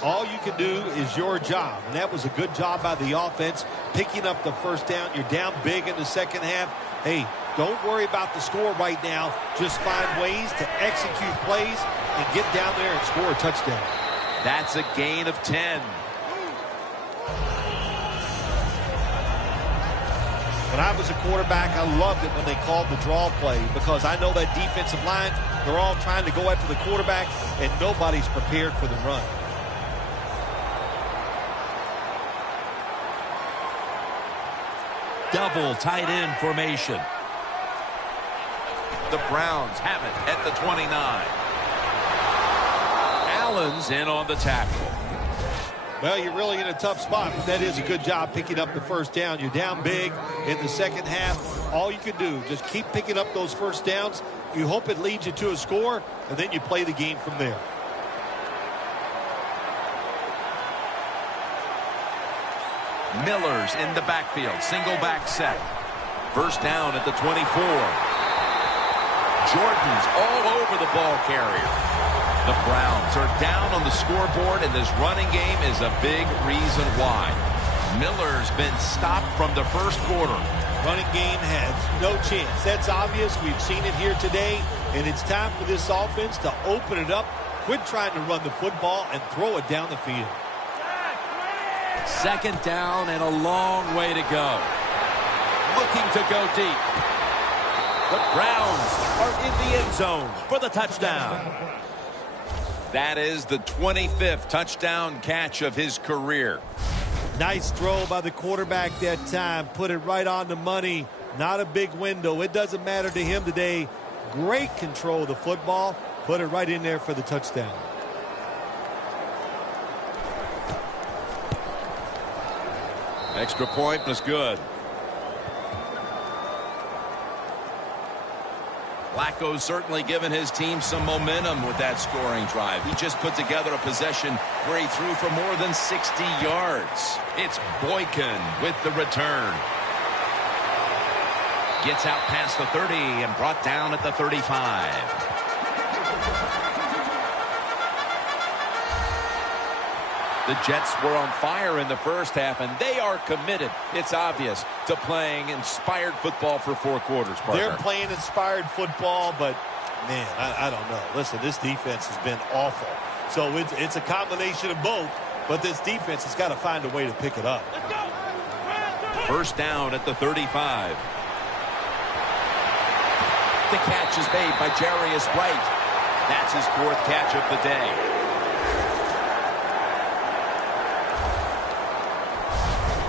All you can do is your job, and that was a good job by the offense, picking up the first down. You're down big in the second half. Hey, don't worry about the score right now. Just find ways to execute plays and get down there and score a touchdown. That's a gain of 10. When I was a quarterback, I loved it when they called the draw play because I know that defensive line, they're all trying to go after the quarterback, and nobody's prepared for the run. Double tight end formation. The Browns have it at the 29. Allen's in on the tackle. Well, you're really in a tough spot, but that is a good job picking up the first down. You're down big in the second half. All you can do, just keep picking up those first downs. You hope it leads you to a score, and then you play the game from there. Miller's in the backfield. Single back set. 1st down at the 24. Jordan's all over the ball carrier. The Browns are down on the scoreboard, and this running game is a big reason why. Miller's been stopped from the first quarter. Running game has no chance. That's obvious. We've seen it here today, and it's time for this offense to open it up, quit trying to run the football, and throw it down the field. 2nd down and a long way to go. Looking to go deep. The Browns are in the end zone for the touchdown. That is the 25th touchdown catch of his career. Nice throw by the quarterback that time. Put it right on the money. Not a big window. It doesn't matter to him today. Great control of the football. Put it right in there for the touchdown. Extra point was good. Flacco's certainly given his team some momentum with that scoring drive. He just put together a possession where he threw for more than 60 yards. It's Boykin with the return. Gets out past the 30 and brought down at the 35. The Jets were on fire in the first half, and they are committed, it's obvious, to playing inspired football for 4 quarters, partner. They're playing inspired football, but, man, I don't know. Listen, this defense has been awful. So it's a combination of both, but this defense has got to find a way to pick it up. 1st down at the 35. The catch is made by Jarius Wright. That's his 4th catch of the day.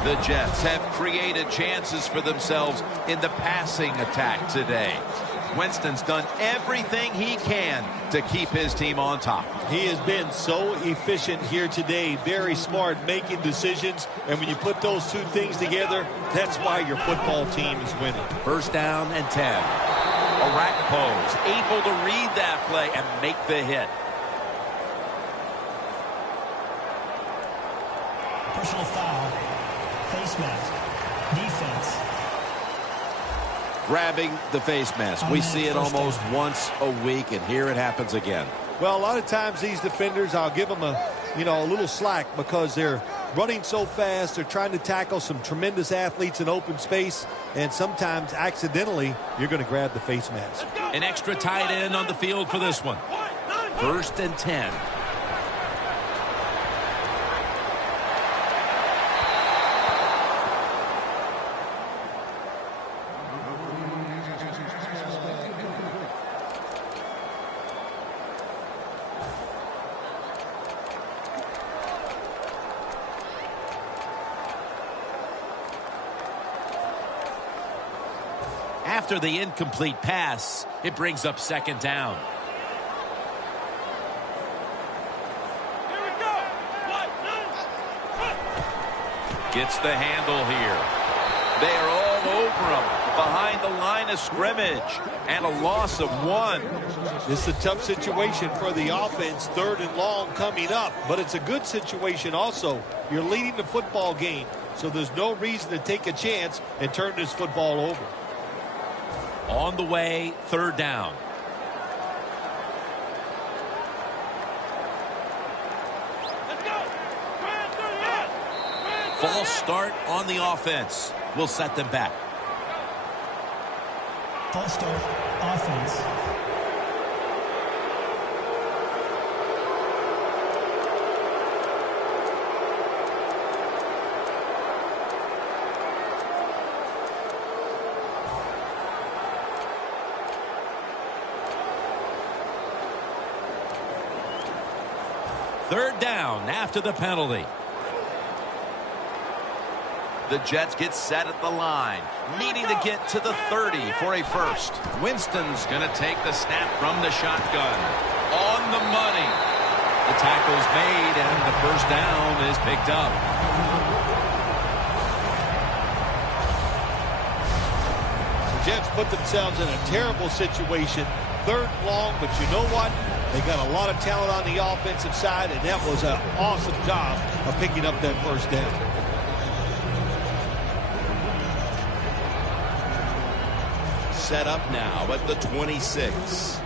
The Jets have created chances for themselves in the passing attack today. Winston's done everything he can to keep his team on top. He has been so efficient here today. Very smart, making decisions. And when you put those two things together, that's why your football team is winning. 1st down and 10. Orakpo's able to read that play and make the hit. Personal foul. Face mask. Defense. Grabbing the face mask. We see it almost once a week, and here it happens again. Well, a lot of times these defenders, I'll give them a little slack because they're running so fast. They're trying to tackle some tremendous athletes in open space, and sometimes accidentally you're going to grab the face mask. An extra tight end on the field for this one. 1st and 10. After the incomplete pass, it brings up 2nd down. Here we go. Gets the handle here. They are all over him behind the line of scrimmage, and a loss of 1. It's a tough situation for the offense, 3rd and long coming up, but it's a good situation also. You're leading the football game, so there's no reason to take a chance and turn this football over. On the way, 3rd down. Let's go. False start on the offense will set them back. False start. Offense. Third down after the penalty. The Jets get set at the line, needing to get to the 30 for a first. Winston's going to take the snap from the shotgun. On the money. The tackle's made, and the first down is picked up. The Jets put themselves in a terrible situation. 3rd and long, but you know what? They got a lot of talent on the offensive side, and that was an awesome job of picking up that first down. Set up now at the 26.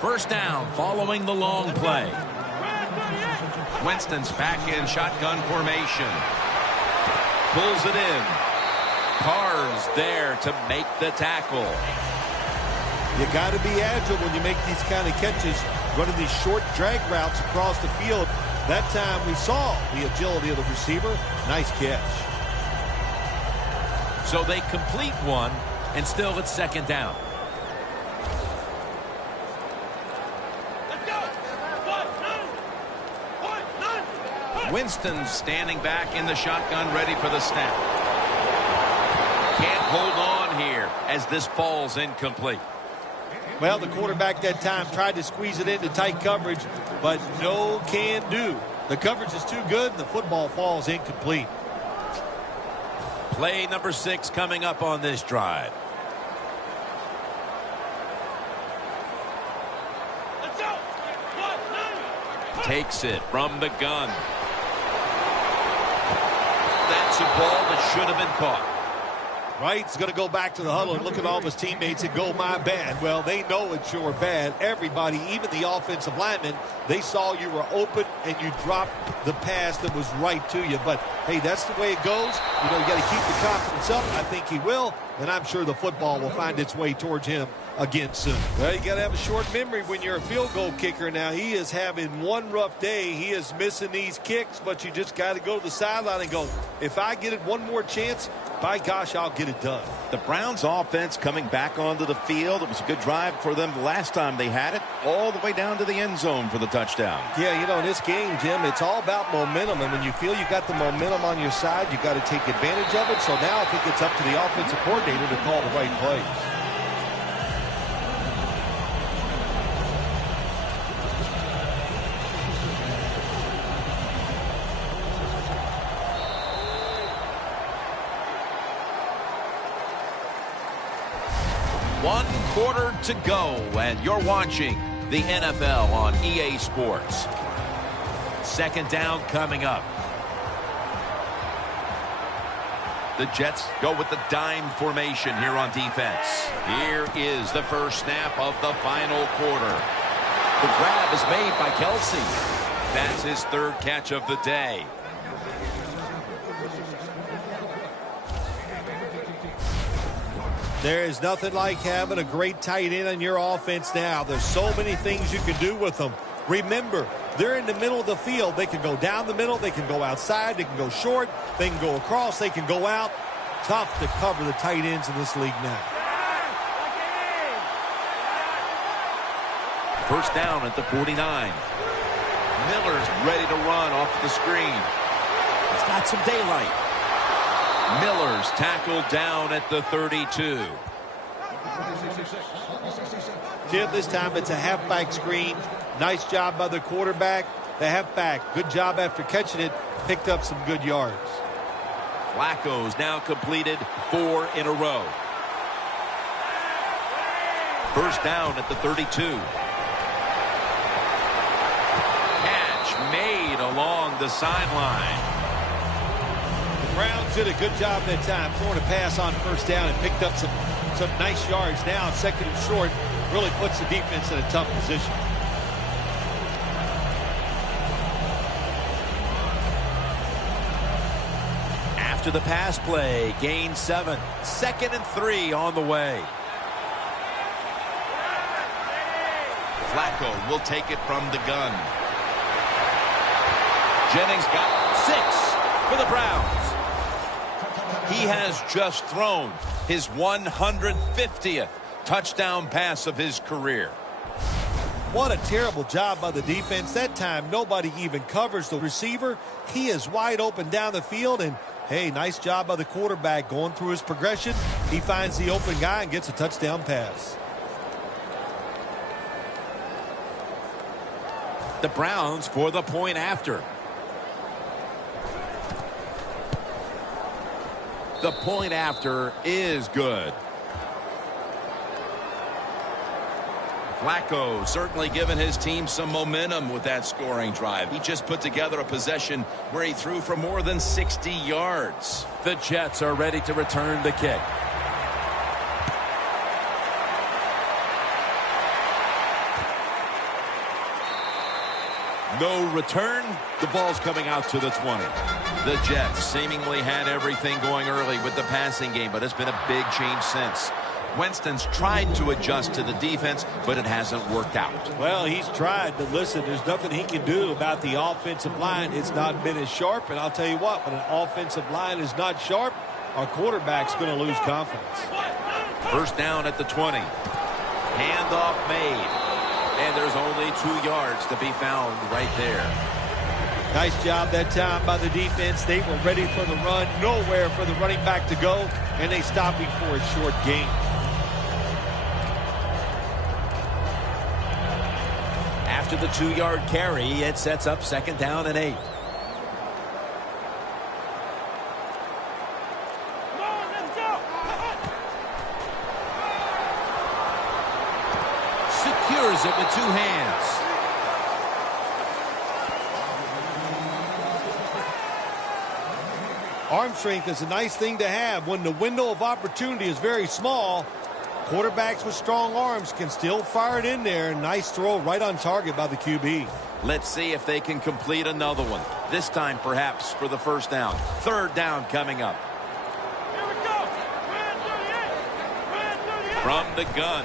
First down following the long play. Winston's back in shotgun formation. Pulls it in. Carr's there to make the tackle. You got to be agile when you make these kind of catches, running these short drag routes across the field. That time we saw the agility of the receiver. Nice catch. So they complete one, and still it's 2nd down. Winston standing back in the shotgun, ready for the snap. Can't hold on here as this falls incomplete. Well, the quarterback that time tried to squeeze it into tight coverage, but no can do. The coverage is too good, and the football falls incomplete. Play number 6 coming up on this drive. Let's go. Takes it from the gun. That's a ball that should have been caught. Right, he's going to go back to the huddle and look at all of his teammates and go, my bad. Well, they know it's your bad. Everybody, even the offensive linemen, they saw you were open and you dropped the pass that was right to you. But, hey, that's the way it goes. You know, you got to keep the confidence up. I think he will, and I'm sure the football will find its way towards him again soon. Well, you got to have a short memory when you're a field goal kicker. Now, he is having one rough day. He is missing these kicks, but you just got to go to the sideline and go, if I get it one more chance, by gosh, I'll get it done. The Browns offense coming back onto the field. It was a good drive for them the last time they had it, all the way down to the end zone for the touchdown. Yeah, you know, in this game, Jim, it's all about momentum. And when you feel you got the momentum on your side, you got to take advantage of it. So now I think it's up to the offensive coordinator to call the right plays. One quarter to go, and you're watching the NFL on EA Sports. Second down coming up. The Jets go with the dime formation here on defense. Here is the first snap of the final quarter. The grab is made by Kelsey. That's his third catch of the day. There is nothing like having a great tight end on your offense now. There's so many things you can do with them. Remember, they're in the middle of the field. They can go down the middle. They can go outside. They can go short. They can go across. They can go out. Tough to cover the tight ends in this league now. First down at the 49. Miller's ready to run off the screen. It's got some daylight. Miller's tackled down at the 32. Jim, this time it's a halfback screen. Nice job by the quarterback. The halfback, good job after catching it. Picked up some good yards. Flacco's now completed 4 in a row. First down at the 32. Catch made along the sideline. The Browns did a good job that time throwing a pass on first down and picked up some nice yards. Now second and short really puts the defense in a tough position. After the pass play, gain 7. Second and 3 on the way. Flacco will take it from the gun. Jennings got 6 for the Browns. He has just thrown his 150th touchdown pass of his career. What a terrible job by the defense. That time nobody even covers the receiver. He is wide open down the field, and hey, nice job by the quarterback going through his progression. He finds the open guy and gets a touchdown pass. The Browns for the point after. The point after is good. Flacco certainly giving his team some momentum with that scoring drive. He just put together a possession where he threw for more than 60 yards. The Jets are ready to return the kick. No return. The ball's coming out to the 20. The Jets seemingly had everything going early with the passing game, but it's been a big change since. Winston's tried to adjust to the defense, but it hasn't worked out. Well, he's tried, but listen, there's nothing he can do about the offensive line. It's not been as sharp, and I'll tell you what, when an offensive line is not sharp, our quarterback's going to lose confidence. First down at the 20. Handoff made. And there's only 2 yards to be found right there. Nice job that time by the defense. They were ready for the run. Nowhere for the running back to go, and they stopped him for a short gain. After the 2-yard carry, it sets up second down and 8. Secures it with 2 hands. Arm strength is a nice thing to have when the window of opportunity is very small. Quarterbacks with strong arms can still fire it in there. Nice throw right on target by the QB. Let's see if they can complete another one. This time perhaps for the first down. Third down coming up. Here we go. Red 38. From the gun.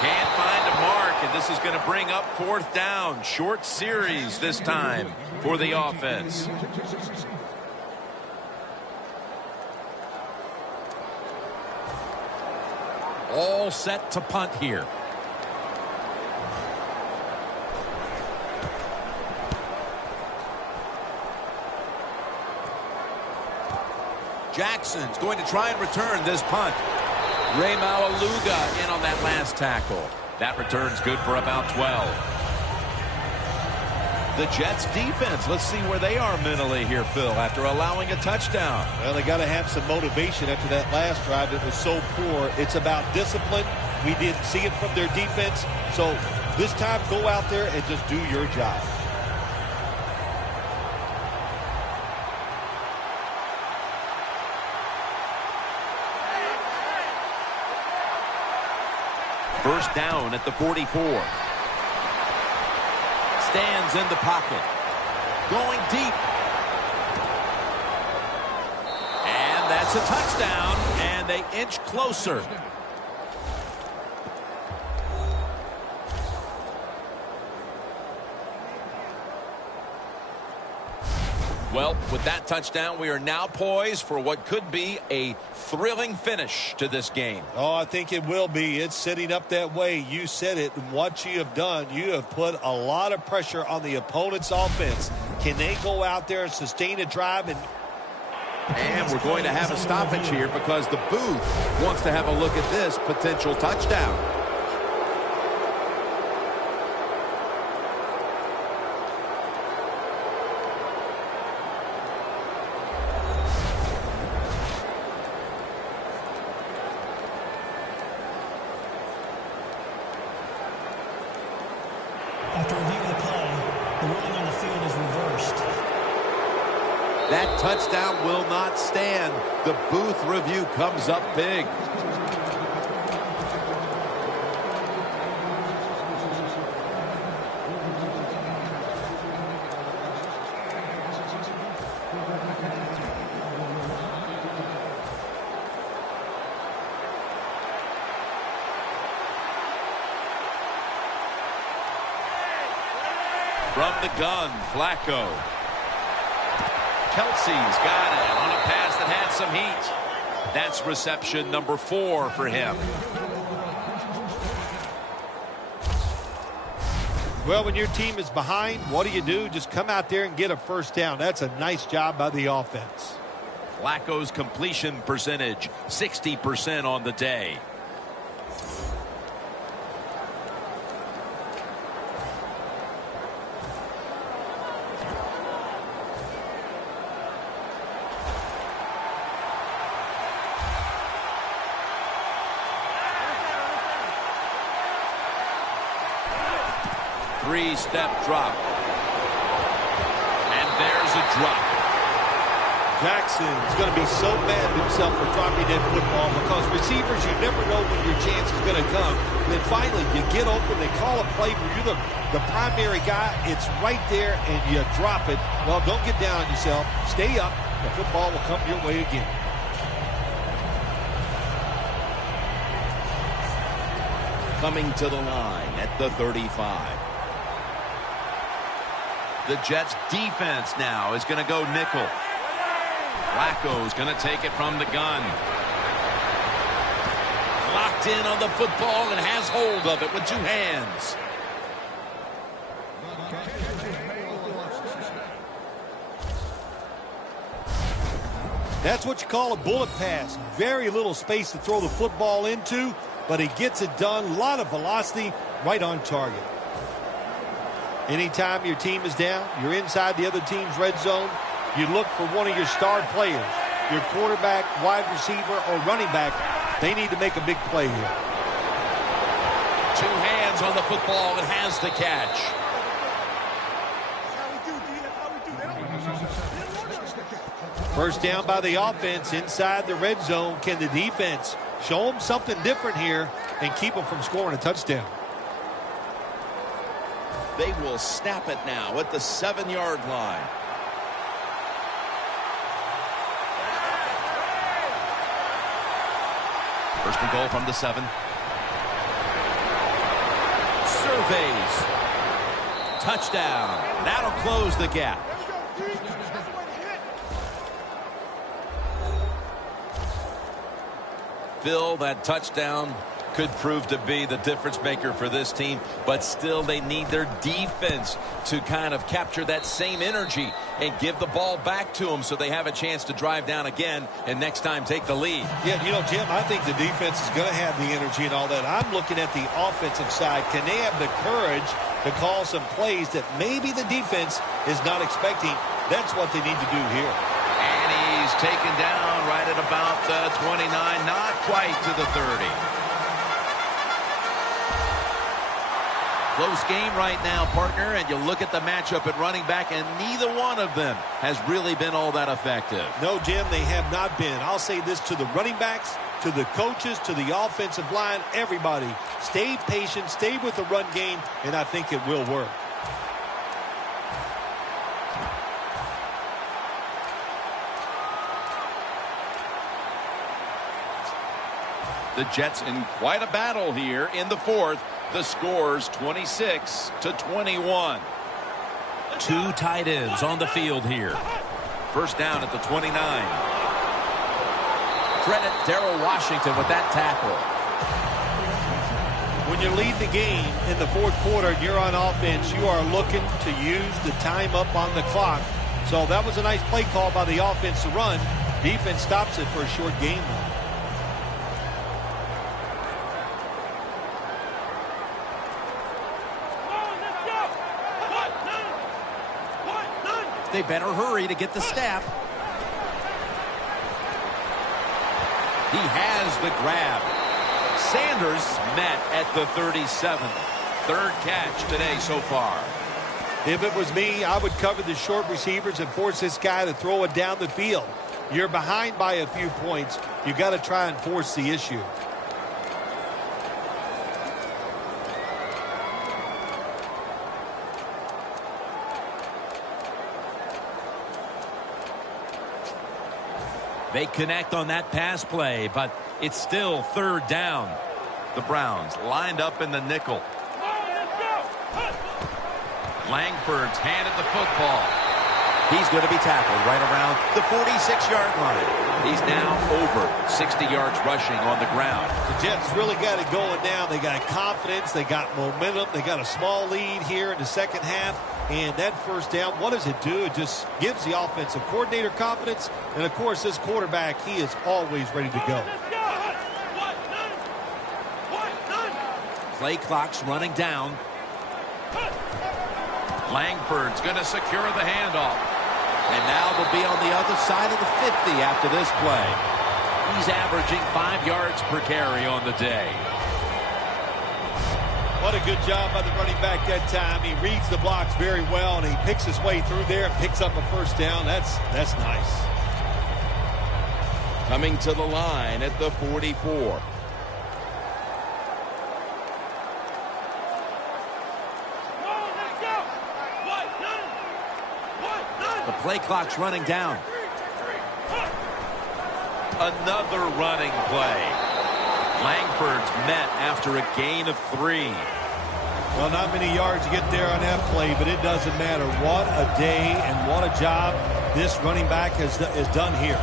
Can't find a mark, and this is going to bring up fourth down. Short series this time for the offense. All set to punt here. Jackson's going to try and return this punt. Ray Maualuga in on that last tackle. That return's good for about 12. The Jets defense, let's see where they are mentally here, Phil, after allowing a touchdown. Well, they got to have some motivation after that last drive that was so poor. It's about discipline. We didn't see it from their defense, so This time, go out there and just do your job. First down at the 44. Stands in the pocket. Going deep. And that's a touchdown. And they inch closer. Well, with that touchdown, we are now poised for what could be a thrilling finish to this game. Oh, I think it will be. It's setting up that way. You said it, and what you have done, you have put a lot of pressure on the opponent's offense. Can they go out there and sustain a drive? And we're going to have a stoppage here because the booth wants to have a look at this potential touchdown. After reviewing the play, the ruling on the field is reversed. That touchdown will not stand. The booth review comes up big. From the gun, Flacco. Kelsey's got it on a pass that had some heat. That's reception number 4 for him. Well, when your team is behind, what do? Just come out there and get a first down. That's a nice job by the offense. Flacco's completion percentage, 60% on the day. Three-step drop. And there's a drop. Jackson's going to be so mad at himself for dropping that football because receivers, you never know when your chance is going to come. And then finally, you get open, they call a play where you're the primary guy. It's right there, and you drop it. Well, don't get down on yourself. Stay up. The football will come your way again. Coming to the line at the 35. The Jets defense now is going to go nickel. Flacco's going to take it from the gun. Locked in on the football and has hold of it with 2 hands. That's what you call a bullet pass. Very little space to throw the football into, but he gets it done. A lot of velocity, right on target. Anytime your team is down, you're inside the other team's red zone, you look for one of your star players, your quarterback, wide receiver, or running back. They need to make a big play here. 2 hands on the football and has the catch. First down by the offense inside the red zone. Can the defense show them something different here and keep them from scoring a touchdown? They will snap it now at the 7-yard line. First and goal from the 7. Surveys. Touchdown. That'll close the gap. Phil, that touchdown could prove to be the difference maker for this team, but still they need their defense to kind of capture that same energy and give the ball back to them so they have a chance to drive down again and next time take the lead. Yeah, Jim, I think the defense is going to have the energy and all that. I'm looking at the offensive side. Can they have the courage to call some plays that maybe the defense is not expecting? That's what they need to do here. And he's taken down right at about 29, not quite to the 30. Close game right now, partner, and you look at the matchup at running back, and neither one of them has really been all that effective. No, Jim, they have not been. I'll say this to the running backs, to the coaches, to the offensive line, everybody. Stay patient, stay with the run game, and I think it will work. The Jets in quite a battle here in the fourth. The score's 26-21. Two tight ends on the field here. First down at the 29. Credit Darrell Washington with that tackle. When you lead the game in the fourth quarter and you're on offense, you are looking to use the time up on the clock. So that was a nice play call by the offense to run. Defense stops it for a short game. They better hurry to get the snap. He has the grab. Sanders met at the 37. Third catch today so far. If it was me, I would cover the short receivers and force this guy to throw it down the field. You're behind by a few points. You got to try and force the issue. They connect on that pass play, but it's still third down. The Browns lined up in the nickel. Langford's handed the football. He's going to be tackled right around the 46-yard line. He's now over 60 yards rushing on the ground. The Jets really got it going now. They got confidence. They got momentum. They got a small lead here in the second half. And that first down, what does it do? It just gives the offensive coordinator confidence. And, of course, this quarterback, he is always ready to go. Play clock's running down. Langford's going to secure the handoff. And now they'll be on the other side of the 50 after this play. He's averaging 5 yards per carry on the day. What a good job by the running back that time. He reads the blocks very well, and he picks his way through there and picks up a first down. That's nice. Coming to the line at the 44. The play clock's running down. Another running play. Langford's met after a gain of 3. Well, not many yards to get there on that play, but it doesn't matter. What a day and what a job this running back has done here.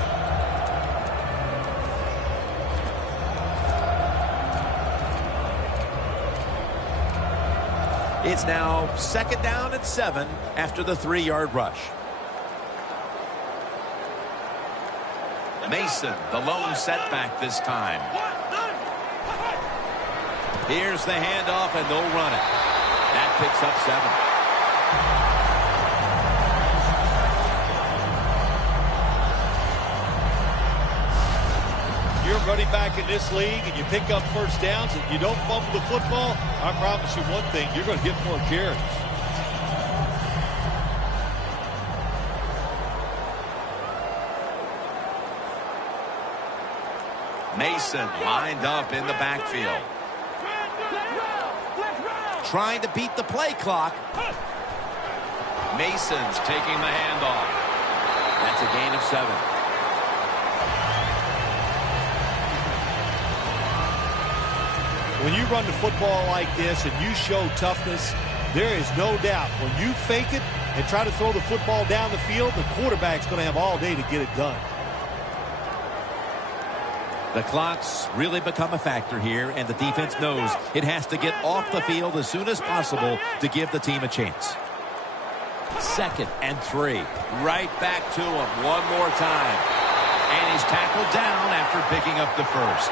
It's now second down and 7 after the 3-yard rush. Mason, the lone setback this time. Here's the handoff, and they'll run it. That picks up 7. You're running back in this league and you pick up first downs and you don't fumble the football, I promise you one thing, you're going to get more carries. Mason lined up in the backfield. Trying to beat the play clock. Mason's taking the handoff. That's a gain of 7. When you run the football like this and you show toughness, there is no doubt when you fake it and try to throw the football down the field, the quarterback's going to have all day to get it done. The clock's really become a factor here, and the defense knows it has to get off the field as soon as possible to give the team a chance. 2nd and 3. Right back to him one more time. And he's tackled down after picking up the first.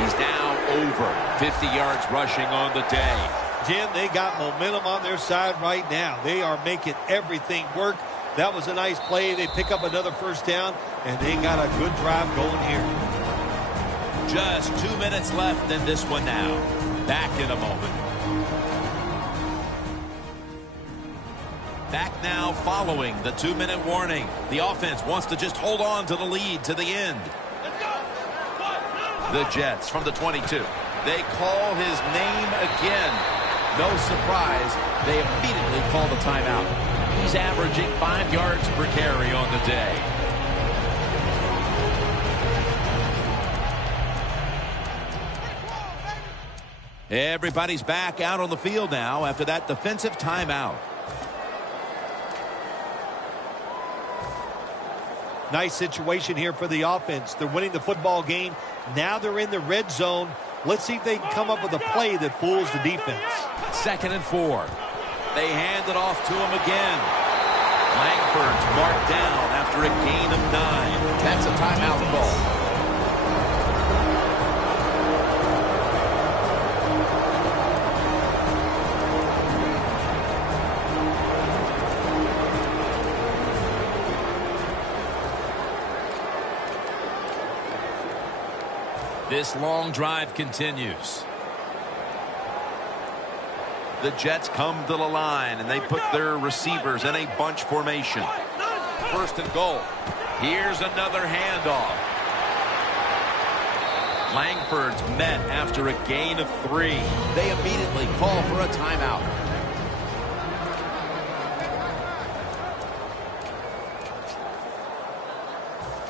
He's now over 50 yards rushing on the day. Jim, they got momentum on their side right now. They are making everything work. That was a nice play. They pick up another first down, and they got a good drive going here. Just 2 minutes left in this one now. Back in a moment. Back now following the 2-minute warning. The offense wants to just hold on to the lead to the end. The Jets from the 22. They call his name again. No surprise, they immediately call the timeout. He's averaging 5 yards per carry on the day. Everybody's back out on the field now after that defensive timeout. Nice situation here for the offense. They're winning the football game. Now they're in the red zone. Let's see if they can come up with a play that fools the defense. 2nd and 4. They hand it off to him again. Langford's marked down after a gain of 9. That's a timeout call. This long drive continues. The Jets come to the line, and they put their receivers in a bunch formation. 1st and goal. Here's another handoff. Langford's met after a gain of 3. They immediately call for a timeout.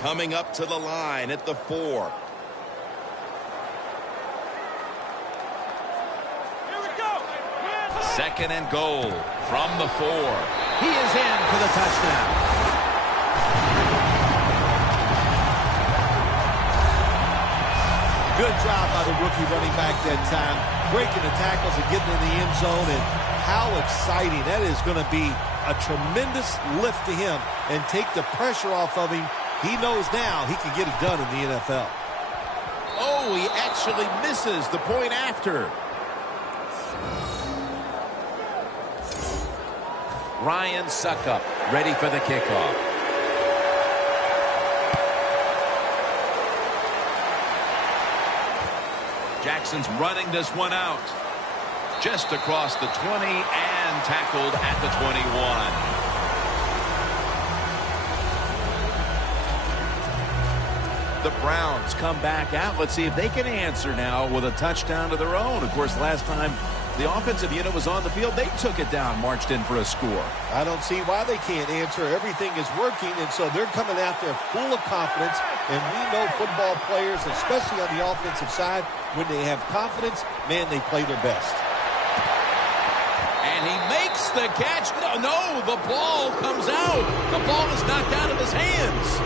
Coming up to the line at the 4. 2nd and goal from the 4. He is in for the touchdown. Good job by the rookie running back that time. Breaking the tackles and getting in the end zone. And how exciting. That is going to be a tremendous lift to him and take the pressure off of him. He knows now he can get it done in the NFL. Oh, he actually misses the point after. Ryan Suckup ready for the kickoff. Jackson's running this one out. Just across the 20 and tackled at the 21. The Browns come back out. Let's see if they can answer now with a touchdown of their own. Of course, last time the offensive unit was on the field, they took it down, marched in for a score. I don't see why they can't answer. Everything is working, and so they're coming out there full of confidence. And we know football players, especially on the offensive side, when they have confidence, man, they play their best. And he makes the catch. No, the ball comes out. The ball is knocked out of his hands.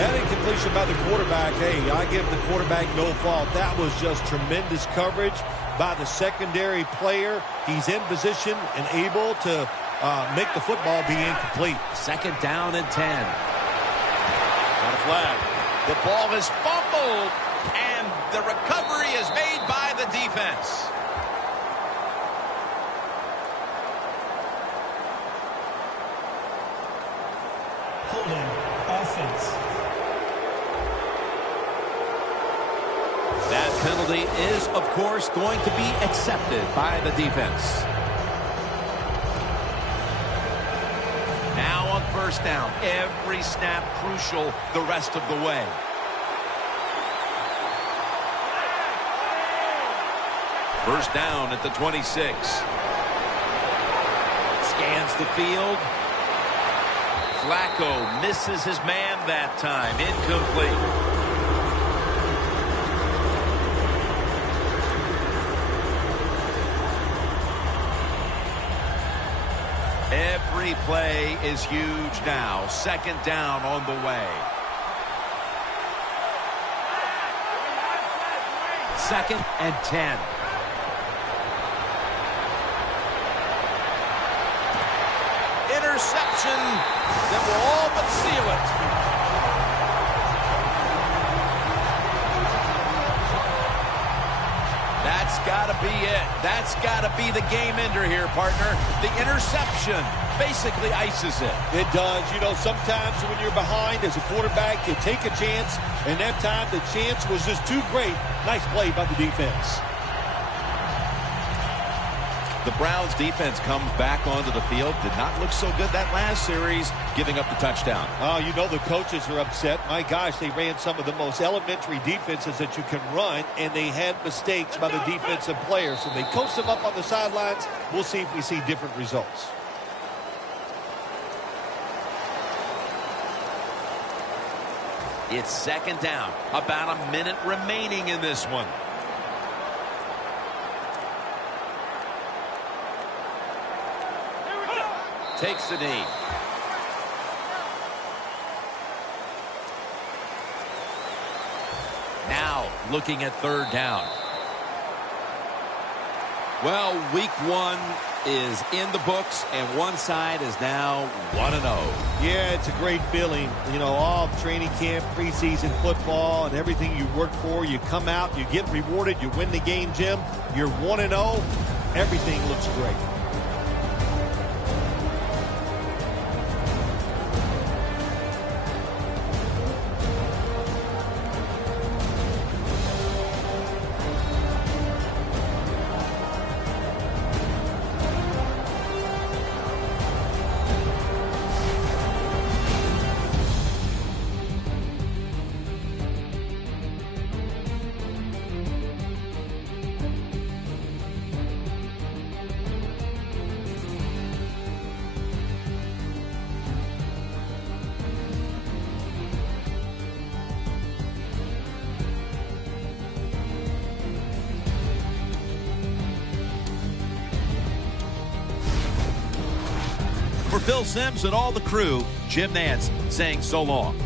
That incompletion by the quarterback, hey, I give the quarterback no fault. That was just tremendous coverage by the secondary player. He's in position and able to make the football be incomplete. 2nd down and 10. Got a flag. The ball is fumbled, and the recovery is made by the defense. Holding offense. That penalty is, of course, going to be accepted by the defense. Now on 1st down, every snap crucial the rest of the way. First down at the 26. Scans the field. Flacco misses his man that time. Incomplete. Every play is huge now. 2nd down on the way. 2nd and 10. Interception that will all but seal it. That's got to be it. That's got to be the game ender here, partner. The interception basically ices it. It does. You know, sometimes when you're behind as a quarterback, you take a chance, and that time the chance was just too great. Nice play by the defense. The Browns defense comes back onto the field. Did not look so good that last series, giving up the touchdown. Oh, you know the coaches are upset. My gosh, they ran some of the most elementary defenses that you can run, and they had mistakes by the defensive players. So they coached them up on the sidelines. We'll see if we see different results. It's second down. About a minute remaining in this one. Takes the knee. Now looking at third down. Well, week one is in the books, and one side is now 1-0. Yeah, it's a great feeling. You know, all training camp, preseason football, and everything you work for. You come out, you get rewarded, you win the game, Jim. You're 1-0. Everything looks great. For Phil Simms and all the crew, Jim Nantz saying so long.